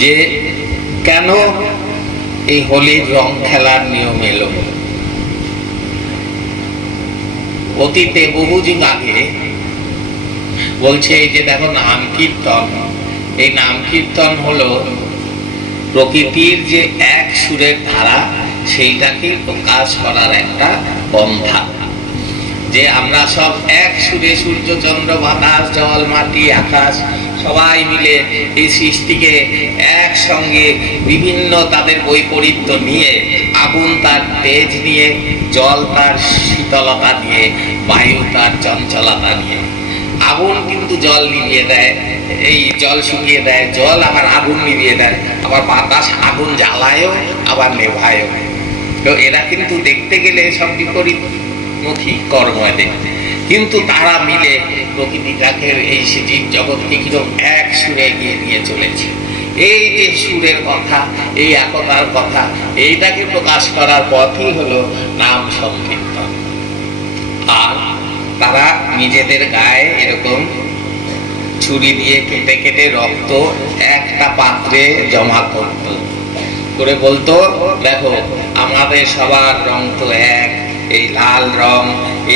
যে কেন এই হোলির রং খেলার নিয়ম এলো। অতীতে বহু যুগ আগে বলছে এই যে দেখো নাম কীর্তন, এই নাম কীর্তন হলো প্রকৃতির যে এক সুরের ধারা সেইটাকে প্রকাশ করার একটা পন্থা। যে আমরা সব এক সুরে সূর্য চন্দ্র বাতাস জল মাটি আকাশ সবাই মিলে এই সৃষ্টিকে একসঙ্গে বিভিন্ন তাদের বৈপরীত্য নিয়ে, আগুন তার তেজ নিয়ে, জল তার শীতলতা নিয়ে, বায়ু তার চঞ্চলতা নিয়ে। আগুন কিন্তু জল নিভিয়ে দেয়, এই জল শুকিয়ে দেয়, জল আবার আগুন নিভিয়ে দেয়, আবার বাতাস আগুন জ্বালায়ও আবার নেভায়ও। তো এরা কিন্তু দেখতে গেলে সব বিপরীতমুখী কর্ম এদের, কিন্তু তারা মিলে প্রকৃতিটাকে এই জীব জগৎকে কিরকম এক সুরে এগিয়ে নিয়ে চলেছে। এই যে সুরের কথা, এই একতার কথা, এইটাকে প্রকাশ করার পথই হলো নাম সংকীর্তন। আর তারা নিজেদের গায়ে এরকম ছুরি দিয়ে কেটে কেটে রক্ত একটা পাত্রে জমা করত, করে বলতো দেখো আমাদের সবার রং তো এক, এই লাল রং,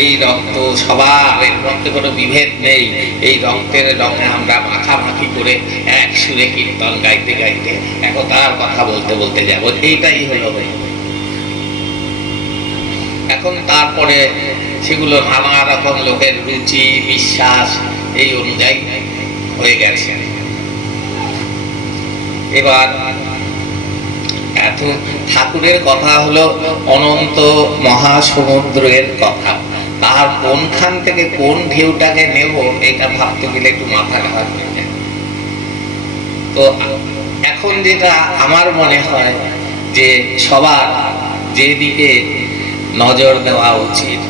এই রক্ত সবার, এর রক্তে কোনো বিভেদ নেই, এই রক্তের রঙে আমরা মাখামাখি করে এক সুরে কীর্তন গাইতে গাইতে একতার কথা বলতে বলতে যাবো। এইটাই হলো। এখন তারপরে সেগুলো নানা রকম লোকের রুচি বিশ্বাস এই অনুযায়ী হয়ে গেছে। এবার এত ঠাকুরের কথা হলো অনন্ত মহাসমুদ্রের কথা, তার কোনখান থেকে কোন ঢেউটাকে নেব এটা ভাবতে গেলে একটু মাথা ঘাট হয়ে যায়। তো এখন যেটা আমার মনে হয় যে সবার যেদিকে নজর দেওয়া উচিত,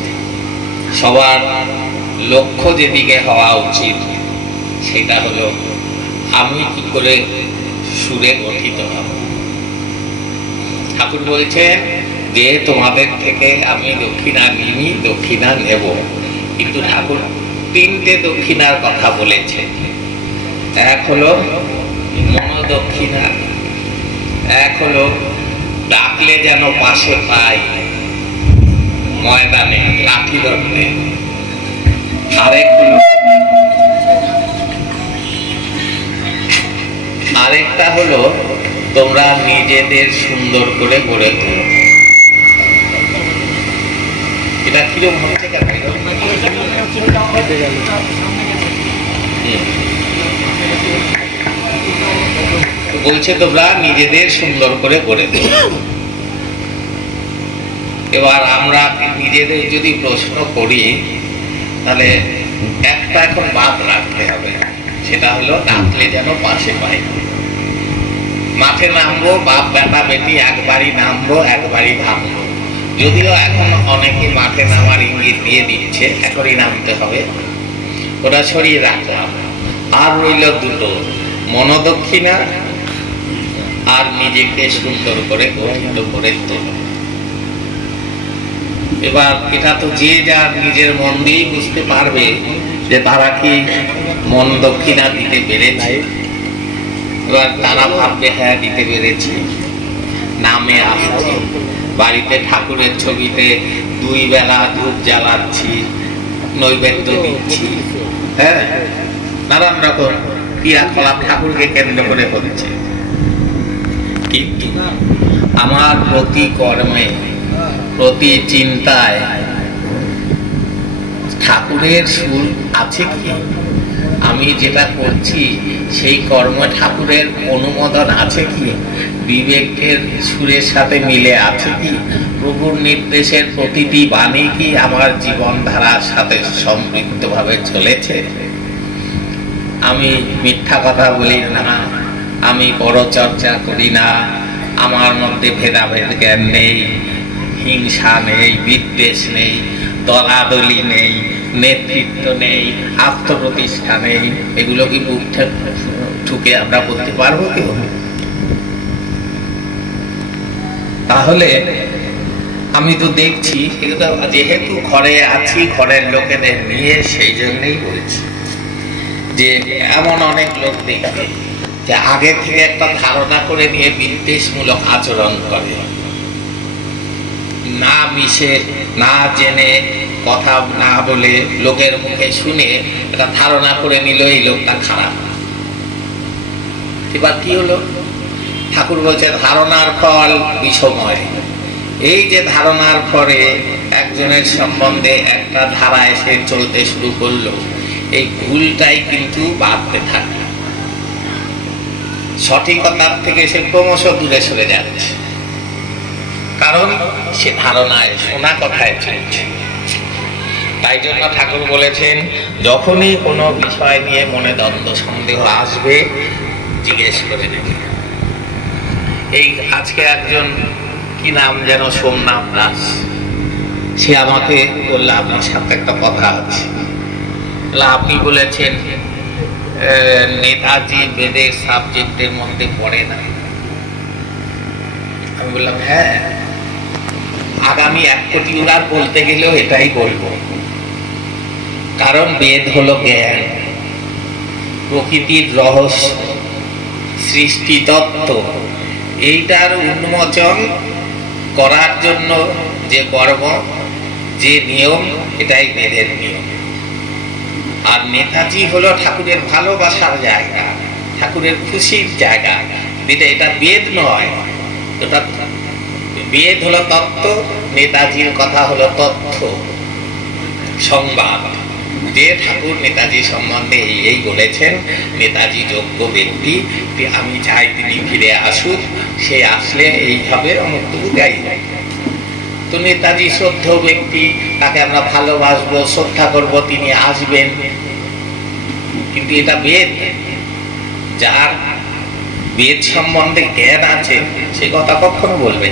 সবার লক্ষ্য যেদিকে হওয়া উচিত, সেটা হলো আমি কি করে সুরে গঠিত হব। ঠাকুর বলছেন যে তোমাদের থেকে আমি দক্ষিণা নিই, দক্ষিণা নেব, কিন্তু ঠাকুর তিনটে দক্ষিণার কথা বলেছে। এক হলো মনোদক্ষিণা, এক হলো ডাকলে যেন পাশে পাই ময়দানে লাঠি ধরতে, আরেকটা হলো তোমরা নিজেদের সুন্দর করে গড়ে তোলো। এটা কিরকম হচ্ছে কেন বলছে তোমরা নিজেদের সুন্দর করে গড়ে তোলো। এবার আমরা নিজেদের যদি প্রশ্ন করি তাহলে একটা এখন বাদ রাখতে হবে, সেটা হলো ডাকলে যেন পাশে পাই। মাঠে নামবো, বাপ বেটা বেটি একবারই নামবো, একবারই ভাববো। যদিও এখন অনেকে মাঠে নামার ইঙ্গিত দিয়ে দিচ্ছে, এখনই নামতে হবে, ওটা সরিয়ে রাখলাম। আর রইল দুটো, মনোদক্ষিণা আর নিজেকে সুন্দর করে গঠিত করে তোলা। এবার এটা তো যে যার নিজের মন দিয়েই বুঝতে পারবে যে তারা কি মন দক্ষিণা দিতে পেরেছে। এবার তারা ভাববে হ্যাঁ দিতে পেরেছি, নামে আসছি, বাড়িতে ঠাকুরের ছবিতে 2 বেলা ধূপ জ্বালাচ্ছি, নৈবেদ্য দিচ্ছি, হ্যাঁ নানান রকম ক্রিয়াকলাপ ঠাকুরকে কেন্দ্র করে হচ্ছে। কিন্তু আমার প্রতি কর্মে, প্রতি চিন্তায় ঠাকুরের সুর আছে কি? আমি যেটা করছি সেই কর্ম ঠাকুরের অনুমোদন আছে কি? বিবেকের সুরের সাথে মিলে আছে কি? প্রভুর নির্দেশের প্রতিটি বাণী কি আমার জীবনধারার সাথে সমৃদ্ধভাবে চলেছে? আমি মিথ্যা কথা বলি না, আমি বড় চর্চা করি না, আমার মধ্যে ভেদাভেদ জ্ঞান নেই, হিংসা নেই, বিদ্বেষ নেই, দলাদলি নেই, নেতৃত্ব নেই, আত্মপ্রতিষ্ঠা নেই, এগুলো কি বুক ঠুকে আমরা বলতে পারবো কেউ? তাহলে আমি তো দেখছি যেহেতু ঘরে আছি, ঘরের লোকেদের নিয়ে, সেই জন্যই বলছি যে এমন অনেক লোক দেখবে যে আগে থেকে একটা ধারণা করে নিয়ে বিদ্বেষমূলক আচরণ করে, না মিশে না জেনে কথা না বলে লোকের মুখে শুনে একটা ধারণা করে নিল এই লোকটা খারাপ। এবার কি হলো, ঠাকুর বলছে ধারণার ফল বিষময়। এই যে ধারণার পরে একজনের সম্বন্ধে একটা ধারা এসে চলতে শুরু করলো, এই ভুলটাই কিন্তু বাড়তে থাকে, সঠিকতার থেকে সে ক্রমশ দূরে সরে যাচ্ছে, কারণ সে ধারণায় শোনা কথায় চলছে। তাই জন্য ঠাকুর বলেছেন, যখনই কোনো বিষয় নিয়ে মনে দ্বন্দ্ব সন্দেহ আসবে জিজ্ঞেস করে নেবে। এই আজকে একজন কি নাম যেন সোমনাথ দাস, সে আমাকে বললো আপনার সাথে একটা কথা আছে। আপনি বলেছেন নেতাজি বেদের সাবজেক্টের মধ্যে পড়ে না। আমি বললাম হ্যাঁ, আগামী 1 কোটি উড়ার বলতে গেলেও এটাই বলবো, কারণ বেদ হলো জ্ঞান, প্রকৃতির রহস্য, সৃষ্টি তত্ত্ব, এইটার উন্মোচন করার জন্য যে কর্ম, যে নিয়ম, এটাই বেদের নিয়ম। আর নেতাজি হলো ঠাকুরের ভালোবাসার জায়গা, ঠাকুরের খুশির জায়গা, এটা বেদ নয়। এটা বেদ হলো তত্ত্ব, নেতাজির কথা হলো তথ্য সংবাদ, যে ঠাকুর নেতাজি সম্বন্ধে এই বলেছেন, নেতাজি যোগ্য ব্যক্তি, আমি চাই তিনি ফিরে আসুক, সে আসলে এইভাবে অমুকটুকু গাই। তো নেতাজি শ্রদ্ধেয় ব্যক্তি, তাকে আমরা ভালোবাসবো, শ্রদ্ধা করবো, তিনি আসবেন। কিন্তু এটা বেদ, যার বেদ সম্বন্ধে জ্ঞান আছে সে কথা কখনো বলবে।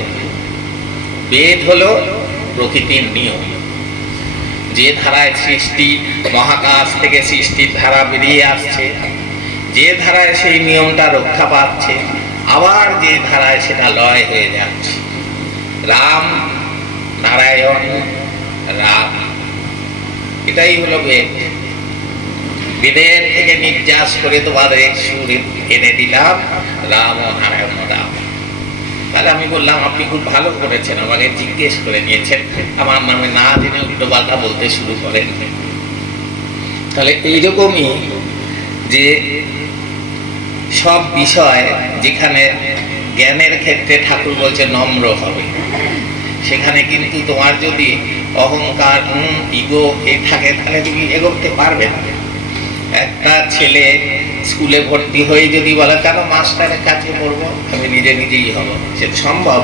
বেদ হলো প্রকৃতির নিয়ম, যে ধারায় সৃষ্টি, মহাকাশ থেকে সৃষ্টির ধারা বেরিয়ে আসছে, যে ধারায় সেই নিয়মটা রক্ষা পাচ্ছে, আবার যে ধারায় সেটা লয় হয়ে যাচ্ছে। রাম নারায়ণ রাম, এটাই হলো বেদ। বেদের থেকে নির্যাস করে তোমাদের সুর এনে দিলাম, রাম ও নারায়ণ রাম। তাহলে আমি বললাম আপনি খুব ভালো করেছেন, আমাকে জিজ্ঞেস করে নিয়েছেন, আমার নামে না জেনে উল্টো পাল্টা বলতে শুরু করেন। তাহলে এইরকমই যে সব বিষয়, যেখানে জ্ঞানের ক্ষেত্রে ঠাকুর বলছে নম্র হবে, সেখানে কিন্তু তোমার যদি অহংকার, ইগো এ থাকে, তাহলে তুমি এগোতে পারবে না। একটা ছেলে স্কুলে ভর্তি হয়ে যদি বলে কেন মাস্টারের কাছে পড়বো, আমি নিজে নিজেই হব, সে সম্ভব?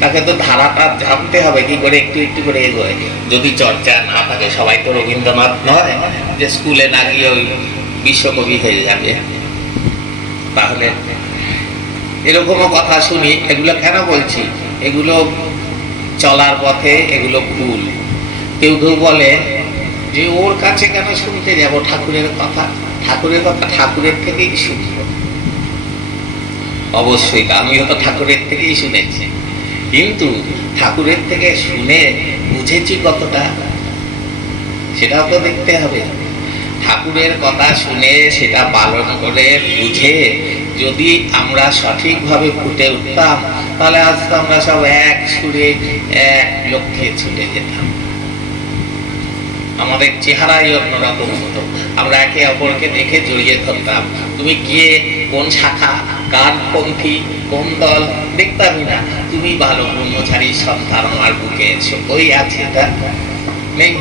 তাকে তো ধারাটা জানতে হবে কি করে একটু একটু করে এগোয়। যদি চর্চা না থাকে, সবাই তো রবীন্দ্রনাথ নয় যে স্কুলে না গিয়ে ওই বিশ্বকবি হয়ে যাবে। তাহলে এরকমও কথা শুনি। এগুলো কেন বলছি? এগুলো চলার পথে এগুলো ভুল। কেউ কেউ বলে যে ওর কাছে কেন শুনতে যাব ঠাকুরের কথা, ঠাকুরের কথা ঠাকুরের থেকেই শুনব। অবশ্যই আমিও তো ঠাকুরের থেকেই শুনেছি, কিন্তু ঠাকুরের থেকে শুনে বুঝেছি কতটা, সেটাও তো দেখতে হবে। ঠাকুরের কথা শুনে সেটা পালন করে বুঝে যদি আমরা সঠিকভাবে ফুটে উঠতাম, তাহলে আজ তো আমরা সব এক সুরে এক লক্ষ্যে ছুটে যেতাম। আমাদের চেহারাই অন্যরকম হতো, আমরা একে অপরকে দেখে জড়িয়ে ধরতাম। তুমি কে, কোন শাখা, কার পন্থী, কোন দল দেখতামই না। তুমি ভালো ব্রহ্মচারীর সন্তান, আমার বুকে এসো, ওই আছে এটা নেই।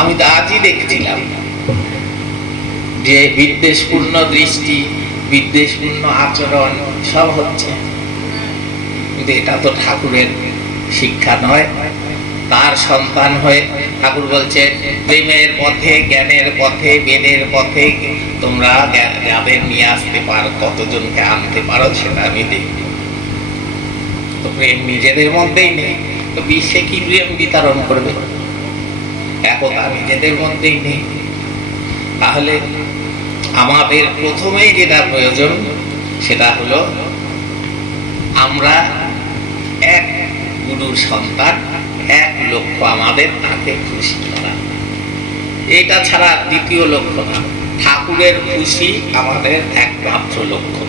আমি তো আজই দেখছিলাম যে বিদ্বেষপূর্ণ দৃষ্টি, বিদ্বেষপূর্ণ আচরণ সব হচ্ছে, কিন্তু এটা তো ঠাকুরের শিক্ষা নয়। তার সন্তান হয়ে ঠাকুর বলছে প্রেমের পথে, জ্ঞানের পথে, বেদের পথে তোমরা যাদের নিয়ে আসতে পারো, কতজনকে আনতে পারো সেটা আমি দেখব। তো প্রেম নিজেদের মধ্যেই নেই, তো বিশ্বে কি প্রেম বিতরণ করবে? একতা নিজেদের মধ্যেই নেই। তাহলে আমাদের প্রথমেই যেটা প্রয়োজন সেটা হলো আমরা এক গুরুর সন্তান, এক লক্ষ্য আমাদের, তাকে খুশি করা। এটা ছাড়া দ্বিতীয় লক্ষ্য না। ঠাকুরের খুশি আমাদের একমাত্র লক্ষ্য,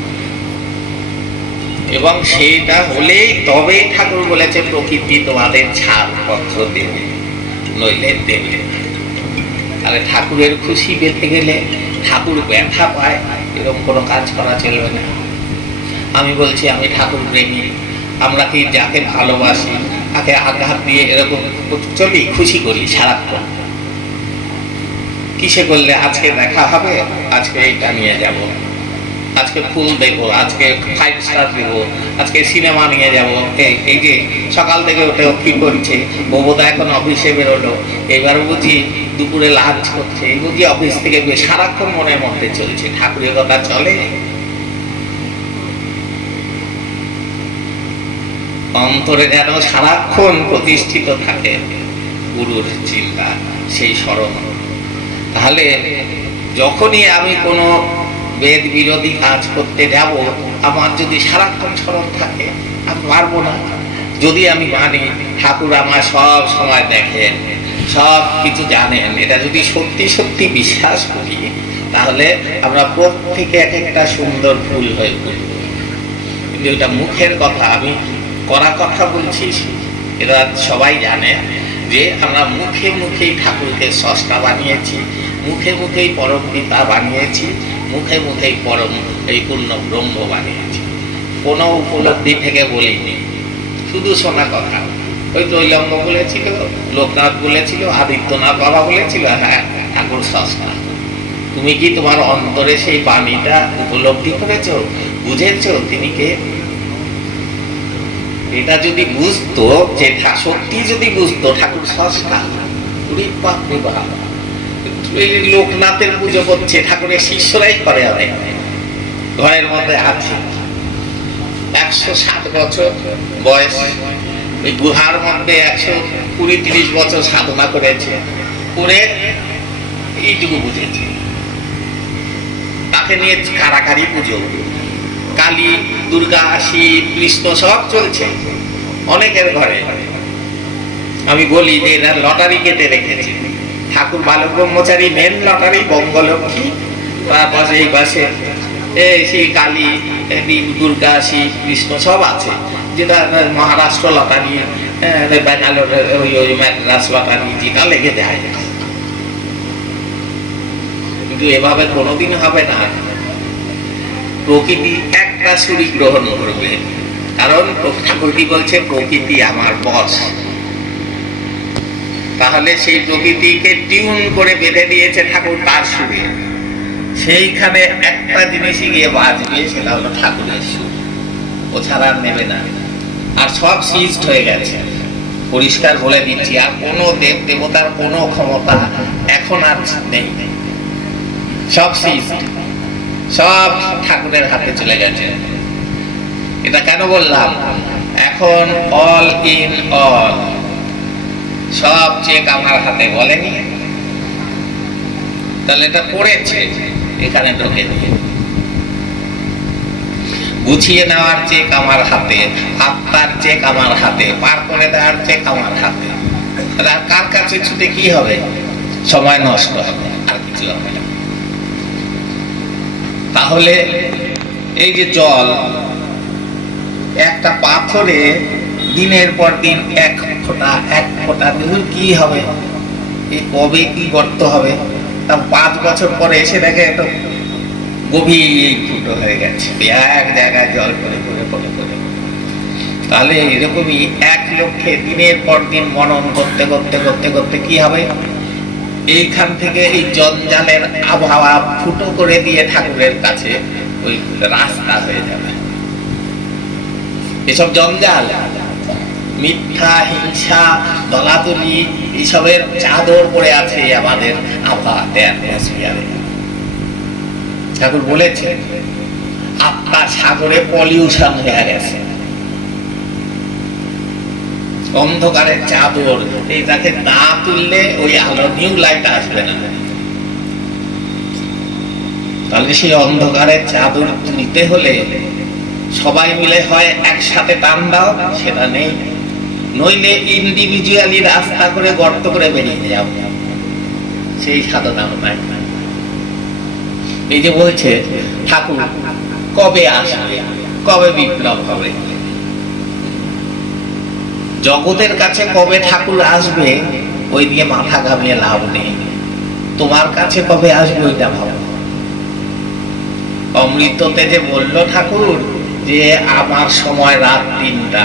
এবং সেটা হলেই তবেই ঠাকুর বলেছে প্রকৃতি তোমাদের ছাড়পত্র দেবে, নইলে দেবে না। তাহলে ঠাকুরের খুশি পেতে গেলে, ঠাকুর ব্যথা পায় এরকম কোনো কাজ করা চলবে না। আমি বলছি আমি ঠাকুর প্রেমী, আমরা কি যাকে ভালোবাসি তাকে আঘাত দিয়ে এরকম চলি, খুশি করি সারাক্ষণ। কিসে করলে? আজকে দেখা হবে, আজকে এইটা নিয়ে যাব, আজকে ফুল দেবো, আজকে 5 স্টার দেবো, আজকে সিনেমা নিয়ে যাব। এই যে সকাল থেকে উঠে কি করছে, বৌদা এখন অফিসে বেরোলো, এবার বুঝি দুপুরে লাঞ্চ করছে, এই বুঝি অফিস থেকে সারাক্ষণ মনের মধ্যে চলছে। ঠাকুরের কথা চলে? অন্তরে যেন সারাক্ষণ প্রতিষ্ঠিত থাকে গুরুর চিন্তা, সেই স্মরণ। তাহলে যখনই আমি কোনো বেদ বিরোধী কাজ করতে যাব, আমার যদি সারাক্ষণ স্মরণ থাকে, আমি পারবো না। যদি আমি মানি ঠাকুর আমার সব সময় দেখেন, সব কিছু জানেন, এটা যদি সত্যি সত্যি বিশ্বাস করি, তাহলে আমরা প্রত্যেকে এক একটা সুন্দর ফুল হয়ে উঠব। কিন্তু এটা মুখের কথা, আমি করা কথা বলছি। এরা সবাই জানে যে আমরা মুখে মুখেই ঠাকুরকে স্রষ্টা বানিয়েছি, মুখে মুখেই পরম পিতা বানিয়েছি, মুখে মুখেই পরম এই পূর্ণ ব্রহ্ম বানিয়েছি। কোনো উপলব্ধি থেকে বলিনি, শুধু শোনা কথা। ওই তৈলঙ্গ বলেছিল, লোকনাথ বলেছিল, আদিত্যনাথ বাবা বলেছিল, হ্যাঁ ঠাকুর স্রষ্টা। তুমি কি তোমার অন্তরে সেই বাণীটা উপলব্ধি করেছ, বুঝেছ তিনি কে? এটা যদি বুঝতো, যে সত্যি যদি বুঝতো ঠাকুর স্রষ্টা, লোকনাথের পুজো করছে, ঠাকুরের শিষ্যরাই করে, অনেক ঘরের মধ্যে আছে, 107 বছর বয়স, ওই গুহার মধ্যে 120-30 বছর সাধনা করেছে, করে এইটুকু বুঝেছে। তাকে নিয়ে কারাকারি পুজো, কালী, দুর্গা, শিব, কৃষ্ণ সব চলছে অনেকের ঘরে। আমি বলি যে এরা লটারি কেটে রেখেছে। ঠাকুর বালক ব্রহ্মচারী মেন লটারি, বঙ্গলক্ষ্মী, তার পাশে এই পাশে সেই কালী, দুর্গা, শিব, কৃষ্ণ সব আছে। যেটা মহারাষ্ট্র লটারি, ব্যাঙ্গালোর ওই ম্যাড্রাস লটারি, যেটা লেগে যায়। কিন্তু এভাবে কোনোদিন হবে না। প্রকৃতি একটা সুরি গ্রহণ করবে, কারণ ঠাকুরটি বলছে প্রকৃতি আমার বস। তাহলে সেই প্রকৃতিকে টিউন করে বেঁধে দিয়েছে ঠাকুর তার সুরে। সেইখানে একটা জিনিসই গিয়ে বাজবে, সেটা হলো ঠাকুরের সুর, ও ছাড়া নেবে না। আর সব সিজড হয়ে গেছে, পরিষ্কার বলে দিচ্ছি। আর কোনো দেব দেবতার কোনো ক্ষমতা এখন আর নেই, সব সিজড, সব ঠাকুরের হাতে চলে গেছে। এটা কেন বললাম? এখন অল ইন অল, সব চেক আমার হাতে, বলেনি? তাহলে এটা করেছে, এখানে ঢোকে দিয়ে গুছিয়ে নেওয়ার চেক আমার হাতে, আত্মার চেক আমার হাতে, পার করে দেওয়ার চেক আমার হাতে। কার কাছে ছুটে কি হবে? সময় নষ্ট হবে, আর কিছু হবে না। তাহলে এই যে জল, একটা পাথরে দিনের পর দিন এক ফোঁটা দেখুন কি হবে, এই কবে কি গর্ত হবে, তা 5 বছর পরে এসে দেখে একটা গভীর ফুটো হয়ে গেছে, এক জায়গায় জল পড়ে পড়ে পড়ে পড়ে। তাহলে এরকমই 1 লক্ষে দিনের পর দিন মনন করতে করতে করতে করতে কি হবে, এইখান থেকে এই জঞ্জালের আবহাওয়া ফুটো করে দিয়ে ঠাকুরের কাছে ওই রাস্তা হয়ে যাবে। এসব জঞ্জাল, মিথ্যা, হিংসা, দলাদলি, এইসবের চাদর পড়ে আছে আমাদের আবহাওয়াতে, অ্যাটমসফিয়ারে। ঠাকুর বলেছে আপনার সাগরে পলিউশন হয়ে গেছে, অন্ধকারের চাদর, এইটাকে না তুললে ওই আলো, নিউ লাইট আসবে না। তাহলে সেই অন্ধকারের চাদর তুলতে হলে সবাই মিলে হয় একসাথে টান দাও, সেটা নেই, নইলে ইন্ডিভিজুয়ালি রাস্তা করে গর্ত করে বেরিয়ে যাও, সেই সাধনা নাই। এই যে বলছে ঠাকুর কবে আসবে, কবে বিপ্লব হবে। জগতের কাছে কবে ঠাকুর আসবে ওই দিয়ে মাথা ঘামিয়ে লাভ নেই, তোমার কাছে কবে আসবে ওইটা ভাবো। অমৃততে যে বললো ঠাকুর যে আমার সময় রাত 3টা,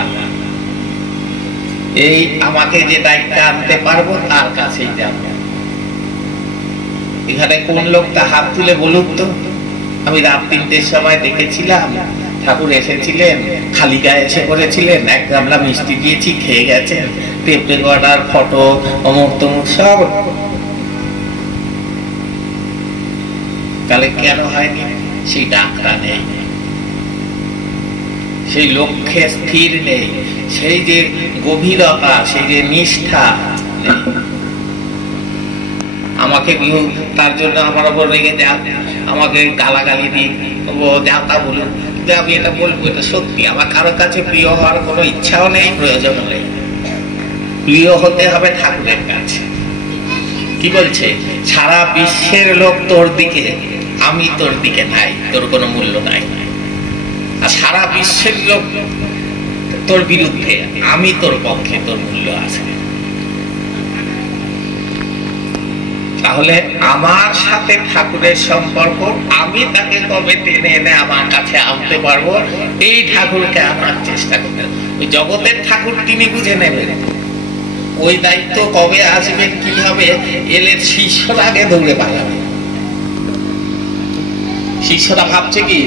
এই আমাকে যে দায়িত্ব আনতে পারবো তার কাছেই যাবো। এখানে কোন লোকটা হাত তুলে বলুক তো, আমি রাত 3টের সময় দেখেছিলাম ঠাকুর এসেছিলেন, খালি গায়ে এসে করেছিলেন, এক গামলা মিষ্টি দিয়েছি খেয়ে গেছেন, টেপ রেকর্ডার, ফটো, অমুক তমুক সব। তাহলে কেন হয়নি? সেই ডাকটা নেই, সেই লক্ষ্যে স্থির নেই, সেই যে গভীরতা, সেই যে নিষ্ঠা নেই। আমাকে তার জন্য আমার উপর রেগে যাক, আমাকে গালাগালি দিক, যা তা বলুন, কিন্তু আমি এটা বলবো এটা সত্যি। আমার কারোর কাছে প্রিয় হওয়ার কোনো ইচ্ছাও নেই, প্রয়োজন নেই। প্রিয় হতে হবে ঠাকুরের কাছে। কি বলছে? সারা বিশ্বের লোক তোর দিকে, আমি তোর দিকে নাই, তোর কোনো মূল্য নাই। আর সারা বিশ্বের লোক তোর বিরুদ্ধে, আমি তোর পক্ষে, তোর মূল্য আছে। তাহলে আমার সাথে ঠাকুরের সম্পর্ক, আমি তাকে কবে টেনে এনে আমার কাছে আনতে পারবো, এই ঠাকুরকে আনার চেষ্টা করতে হবে। ওই জগতের ঠাকুর তিনি বুঝে নেবেন, ওই দায়িত্ব কবে আসবেন, কি হবে, এলে শিষ্যরা আগে দৌড়ে পালাবে। শিষ্যরা ভাবছে কি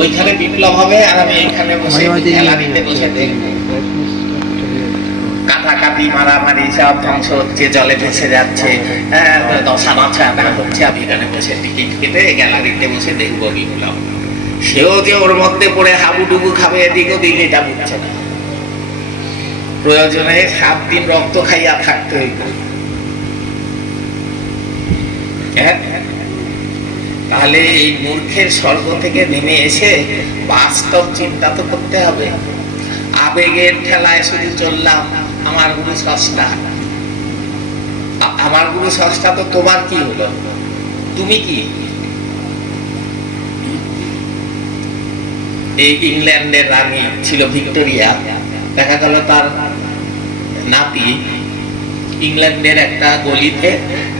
ওইখানে বিপ্লব হবে আর আমি এইখানে বসে গ্যালারিতে বসে দেখবো, কাটাকাটি, মারামারি সব ধ্বংস হচ্ছে, জলে ভেসে যাচ্ছে, দশা নছা হচ্ছে, আমি এখানে বসে টিকিট কেটে গ্যালারিতে বসে দেখবো বিপ্লব। সেও যে ওর মধ্যে পড়ে হাবুডুবু খাবে এদিক ওদিক, এটা বুঝছে না। প্রয়োজনে 7 দিন রক্ত খাইয়া থাকতে হইব। তাহলে এই মূর্খের স্বর্গ থেকে নেমে এসে বাস্তব চিন্তা তো করতে হবে। আবেগের ঠেলায় শুধু চললাম, আমার গুরু স্রষ্টা, আমার গুরু স্রষ্টা, তো তোমার কি হলো? তুমি কি? এই ইংল্যান্ডের রানী ছিল ভিক্টোরিয়া, দেখা গেল তার নাতি ইংল্যান্ডের একটা গলিতে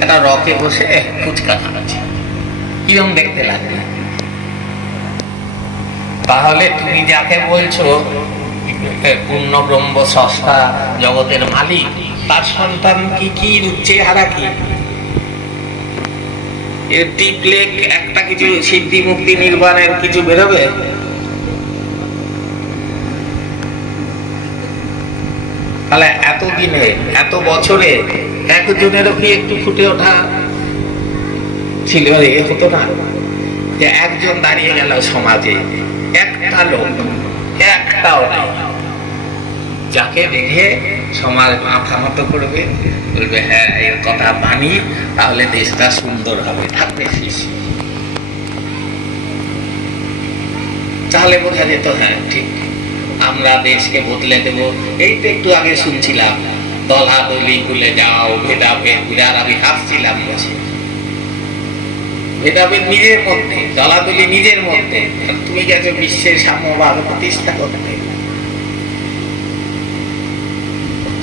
একটা রকে বসে ফুচকা খাচ্ছে, কিরম দেখতে লাগবে? তাহলে তুমি যাকে বলছো পূর্ণ ব্রহ্ম স্রষ্টা, জগতের মালিক, তার সন্তান কি চেহারা কি? এর টিপলে একটা কিছু সিদ্ধি মুক্তি নির্বাণের কিছু বেরোবে? তাহলে এতদিনে, এত বছরে একজনেরও কি একটু ফুটে ওঠা ছিল? এ হতো না যে একজন দাঁড়িয়ে গেল সমাজে, একটা লোক, একটাও নেই, যাকে দেখে সমাজ মাথা মতো করবে, বলবে হ্যাঁ এর কথা মানি, তাহলে দেশটা সুন্দর হবে, থাকবে শেষ। তাহলে বোঝা যেত হ্যাঁ ঠিক, আমরা দেশকে বদলে দেব। এই তো একটু আগে শুনছিলাম দলাদলি ভুলে যাও, ভেদাভেদ ভুলে, আর আমি হাসছিলাম বসে। ভেদাভেদ নিজের মধ্যে, দলাদলি নিজের মধ্যে, তুমি গেছো বিশ্বের সাম্যবাদ প্রতিষ্ঠা করতে।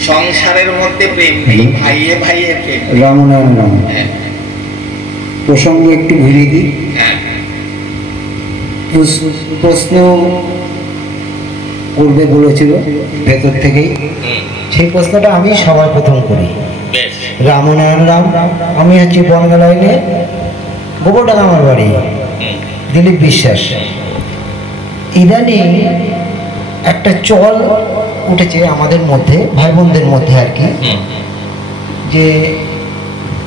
সংসারের মধ্যে প্রেম নেই, ভাইয়ে ভাইয়ে প্রেম। রামনারায়ণ রাম, প্রসঙ্গ একটু ঘুরিয়ে দিই। প্রশ্ন করবে বলেছিল ভেতর থেকেই, সেই প্রশ্নটা আমি সবার প্রথম করি। রামনারায়ণ রাম, আমি হচ্ছি বনগা লাইনে, গোবরডাঙ্গা আমার বাড়ি, দিলীপ বিশ্বাস। ইদানিং একটা চল উঠেছে আমাদের মধ্যে, ভাই বোনদের মধ্যে আর কি, যে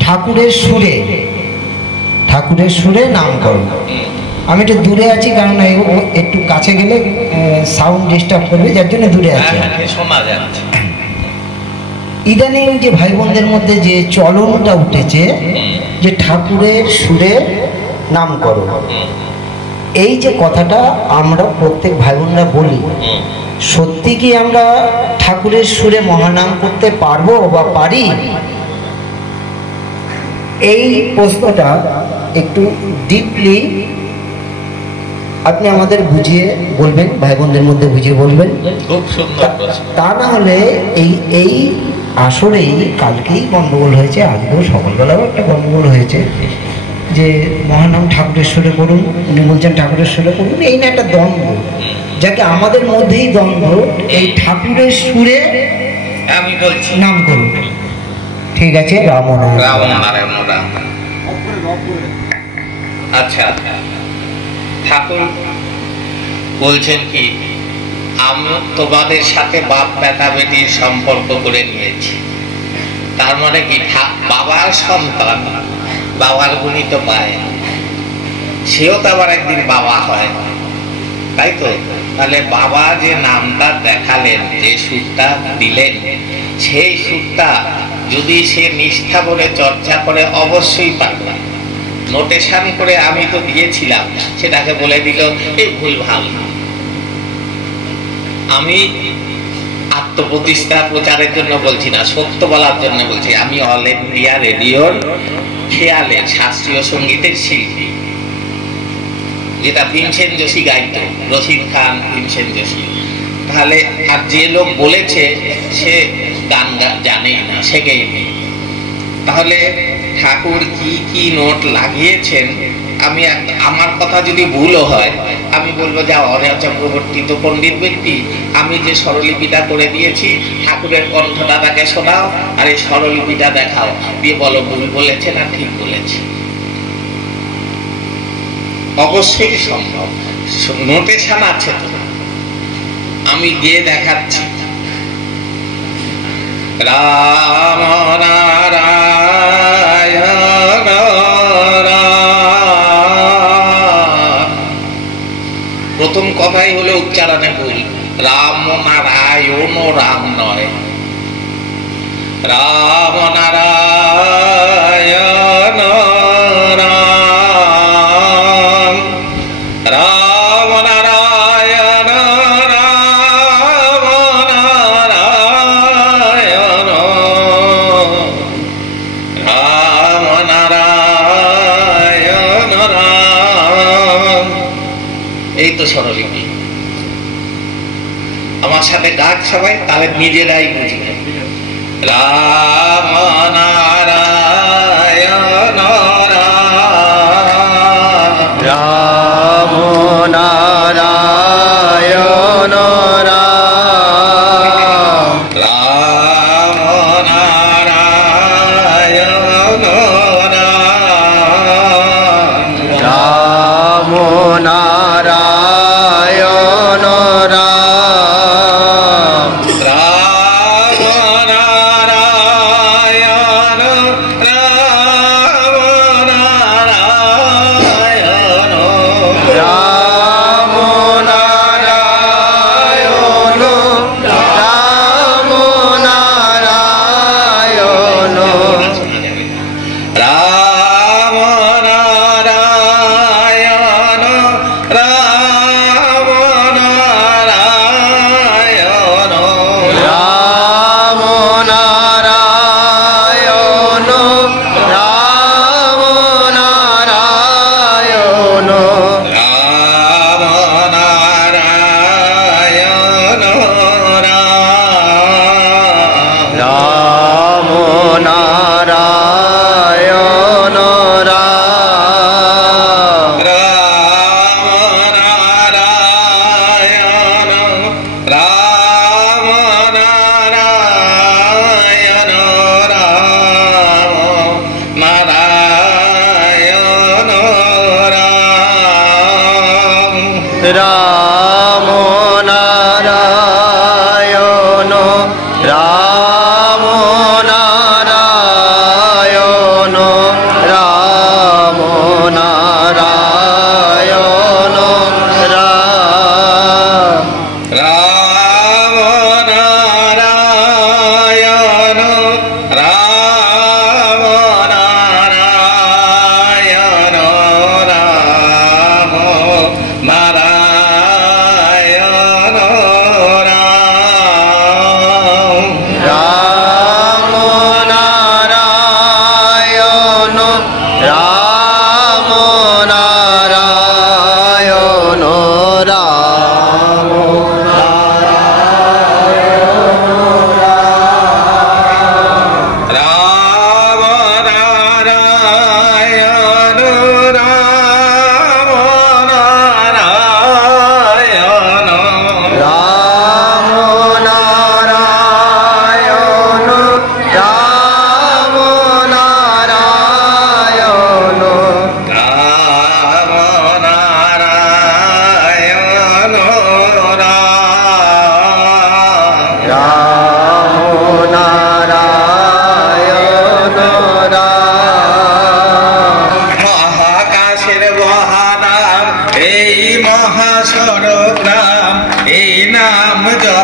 ঠাকুরের সুরে নামকরণ। আমি একটু দূরে আছি, কারণ একটু কাছে গেলে সাউন্ড ডিস্টার্ব করবে, যার জন্য দূরে আছি। ইদানিং যে ভাই বোনদের মধ্যে যে চলনটা উঠেছে, যে ঠাকুরের সুরে নামকরণ, এই যে কথাটা আমরা প্রত্যেক ভাই বোনরা বলি, সত্যি কি আমরা ঠাকুরের সুরে মহানাম করতে পারবো বা পারি? এই প্রশ্নটা একটু ডিপলি আপনি আমাদের বুঝিয়ে বলবেন, ভাই বোনদের মধ্যে বুঝিয়ে বলবেন। খুব সুন্দর প্রশ্ন। তা না হলে এই আসরেই কালকেই গন্ডগোল হয়েছে, আজকেও সকালবেলাও একটা গন্ডগোল হয়েছে যে মহানাম ঠাকুরেশ্বরে করুন, উনি বলছেন ঠাকুরেশ্বরে করুন, এই না একটা দ্বন্দ্ব, যাকে আমাদের মধ্যেই দ্বন্দ্ব, এই ঠাকুরের সুরে আমি বলছি নাম করুন। ঠিক আছে, রাম রামনারায়ণ রাম। আচ্ছা, ঠাকুর বলছেন কি, আমি তোমাদের সাথে বাপ বেটা বেটির সম্পর্ক করে নিয়েছি। তার মানে কি, বাবার সন্তান বাবার গুণই তো পায়, সেও তো আবার একদিন বাবা হয়, তাই তো? তাহলে বাবা যে নামটা দেখালেন, যে সুরটা দিলেন, সেই সুরটা যদি সে নিষ্ঠা করে চর্চা করে অবশ্যই পারবে। নোটেশন করে আমি তো দিয়েছিলাম, সেটাকে বলে দিল এই ভুল ভাল। আমি আত্মপ্রতিষ্ঠা প্রচারের জন্য বলছি না, সত্য বলার জন্য বলছি। আমি অল ইন্ডিয়া রেডিওর খেয়ালের শাস্ত্রীয় সঙ্গীতের শিল্পী, যেটা ভীমসেন যোশী গাইত, রশিদ খান, ভীমসেন যোশী। তাহলে আর যে লোক বলেছে সে গান জানেই না, শেখেইনি। তাহলে ঠাকুর কি কি নোট লাগিয়েছেন, আমি আমার কথা যদি ভুলও হয় আমি বলবো যে অরিয়া চক্রবর্তী তো পণ্ডিত ব্যক্তি, আমি যে স্বরলিপিটা করে দিয়েছি ঠাকুরের কণ্ঠটা তাকে শোনাও আর এই স্বরলিপিটা দেখাও, দিয়ে বলো ভুল বলেছে না ঠিক বলেছে। অবশ্যই সম্ভব, নোটেশন আছে তো, আমি গিয়ে দেখাচ্ছি। রাম নারায়ণ প্রথম কথাই হলো উচ্চারণে ভুল, রাম নারায়ণ, রাম নয়, রাম নারায়ণ রাম, রাম নারায়ণ রাম নারায়ণ, রাম নারায়ণ রাম। এই তো স্বরলিপি। আমার সাথে ডাক সবাই, তাহলে নিজেরাই বুঝবে। রাম নারায়ণ রাম, রাম নারায়ণ রাম, রাম নারায়ণ রাম, রাম নারায়ণ রাম, রাম নারায়ণ রাম নারায়ণ, রাম নারায়ণ, রাম নারায়ণ, রাম নারায়ণ রাম নারায়ণ, রাম নারায়ণ, রাম নারায়ণ, রাম নারায়ণ রাম, রাম নারায়ণ রাম, রাম নারায়ণ রাম, নারায়ণ রাম, নারায়ণ রাম, রাম নারায়ণ, রাম নারায়ণ, রাম নারায়ণ রাম, রাম নারায়ণ রাম, নারায়ণ রাম, নারায়ণ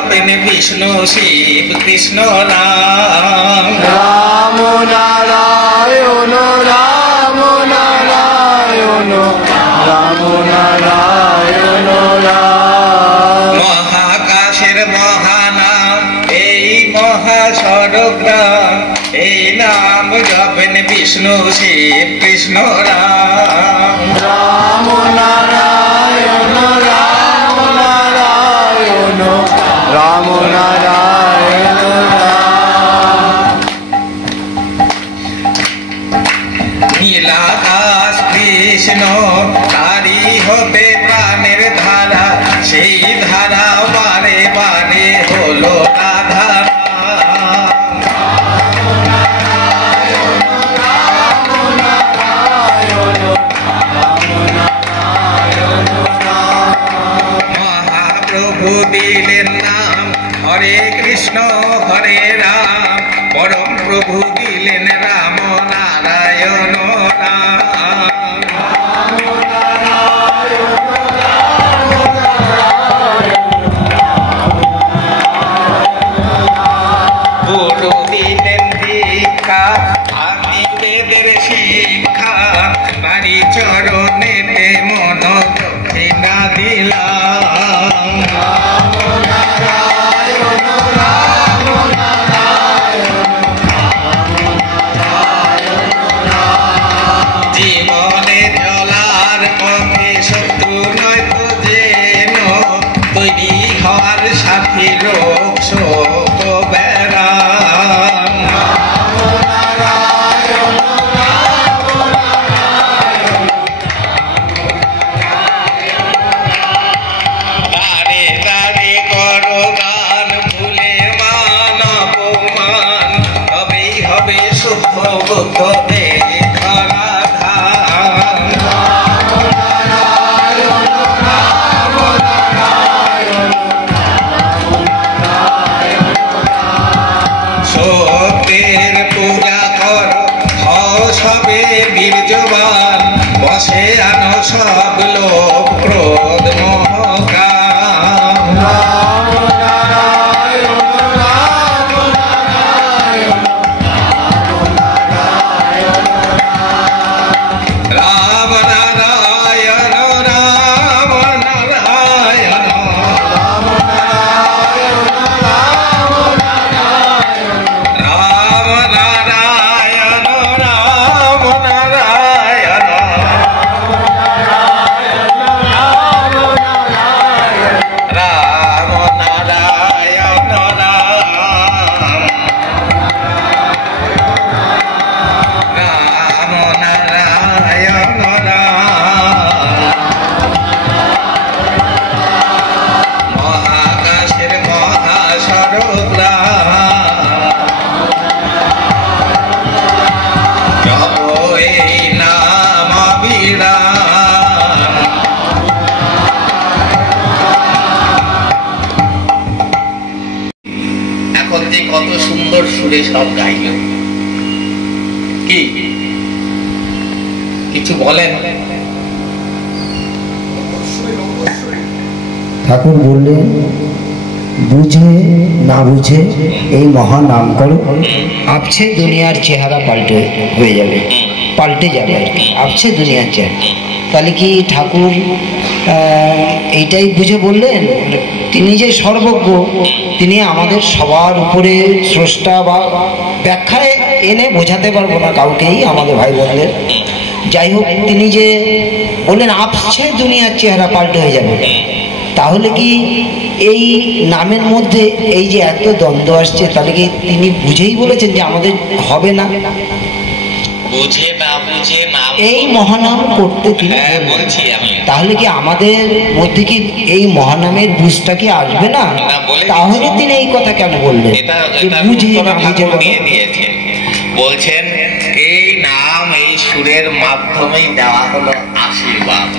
জপেন বিষ্ণু শিব কৃষ্ণ রাম রাম নারায়ণ রাম নারায়ণ রাম নারায়ণ রাম। মহাকাশের মহানাম এই মহাসড়গ্রাম, এই নাম জপেন বিষ্ণু শিব কৃষ্ণ রাম রাম নারায়ণ রাম নারায়ণ রাম নারায়ণ রাম। নীলাকাশ কৃষ্ণ তারি হতে প্রাণের ধারা, সেই ধারা বারে বারে হলো রাধা দিলেন নাম হরে কৃষ্ণ হরে রাম, পরম প্রভু দিলেন রাম নারায়ণ রাম। গুরু দিলেন দীক্ষা আমি বেদের শিক্ষা, বাড়ি চরণেতে মন দক্ষিণা দিলাম। জীবনে চলার পথে শত্রু নয় তো যেন, তৈরি হওয়ার সাথী রোগ শোক বেড়া। দাঁড়ে দাঁড়ে করো গান, ভুলে মান অপমান, তবেই হবে শুদ্ধ বুদ্ধদের ধরাধাম। সত্যের পূজা করো, হও সবে বীর্যবান, বসে আনো সব লোভ ক্রোধ মোহকাম। রাম নারায়ণ রাম নারায়ণ রাম নারায়ণ রাম নারায়ণ রাম নারায়ণ রাম নারায়ণ রাম নারায়ণ রাম নারায়ণ রাম নারায়ণ রাম নারায়ণ মহাকাশের মহাসড়গ্রাম, জপ এই নাম অবিরাম। এখন যে কত সুন্দর সুরে সব গাইল, কি কিছু বলেন? ঠাকুর বললেন বুঝে না বুঝে এই মহা নাম করো, আপছে দুনিয়ার চেহারা হয়ে যাবে, পাল্টে যাবে আর কি, আপছে দুনিয়ার চেহারা। তাহলে কি ঠাকুর এইটাই বুঝে বললেন? তিনি যে সর্বজ্ঞ, তিনি আমাদের সবার উপরে স্রষ্টা, বা ব্যাখ্যায় এনে বোঝাতে পারবো না কাউকেই, আমাদের ভাই বোনদের। যাই হোক, তিনি যে বললেন আপছে দুনিয়ার চেহারা পাল্টে হয়ে যাবে, তাহলে কি এই নামের মধ্যে এই যে এত দ্বন্দ্ব আসছে, তাহলে কি তিনি বুঝেই বলেছেন যে আমাদের হবে না? বুঝে না বুঝে নাম এই মহানাম করতে তিনি বলছি আমি, তাহলে কি আমাদের মধ্যে কি এই মহানামের বুঝটা কি আসবে না? তাহলে তিনি এই কথা কেন বললেন যে বুঝে না বুঝে? দিয়ে দিয়েছেন, বলছেন এই নাম এই সুরের মাধ্যমেই দেওয়া হলো আশীর্বাদ।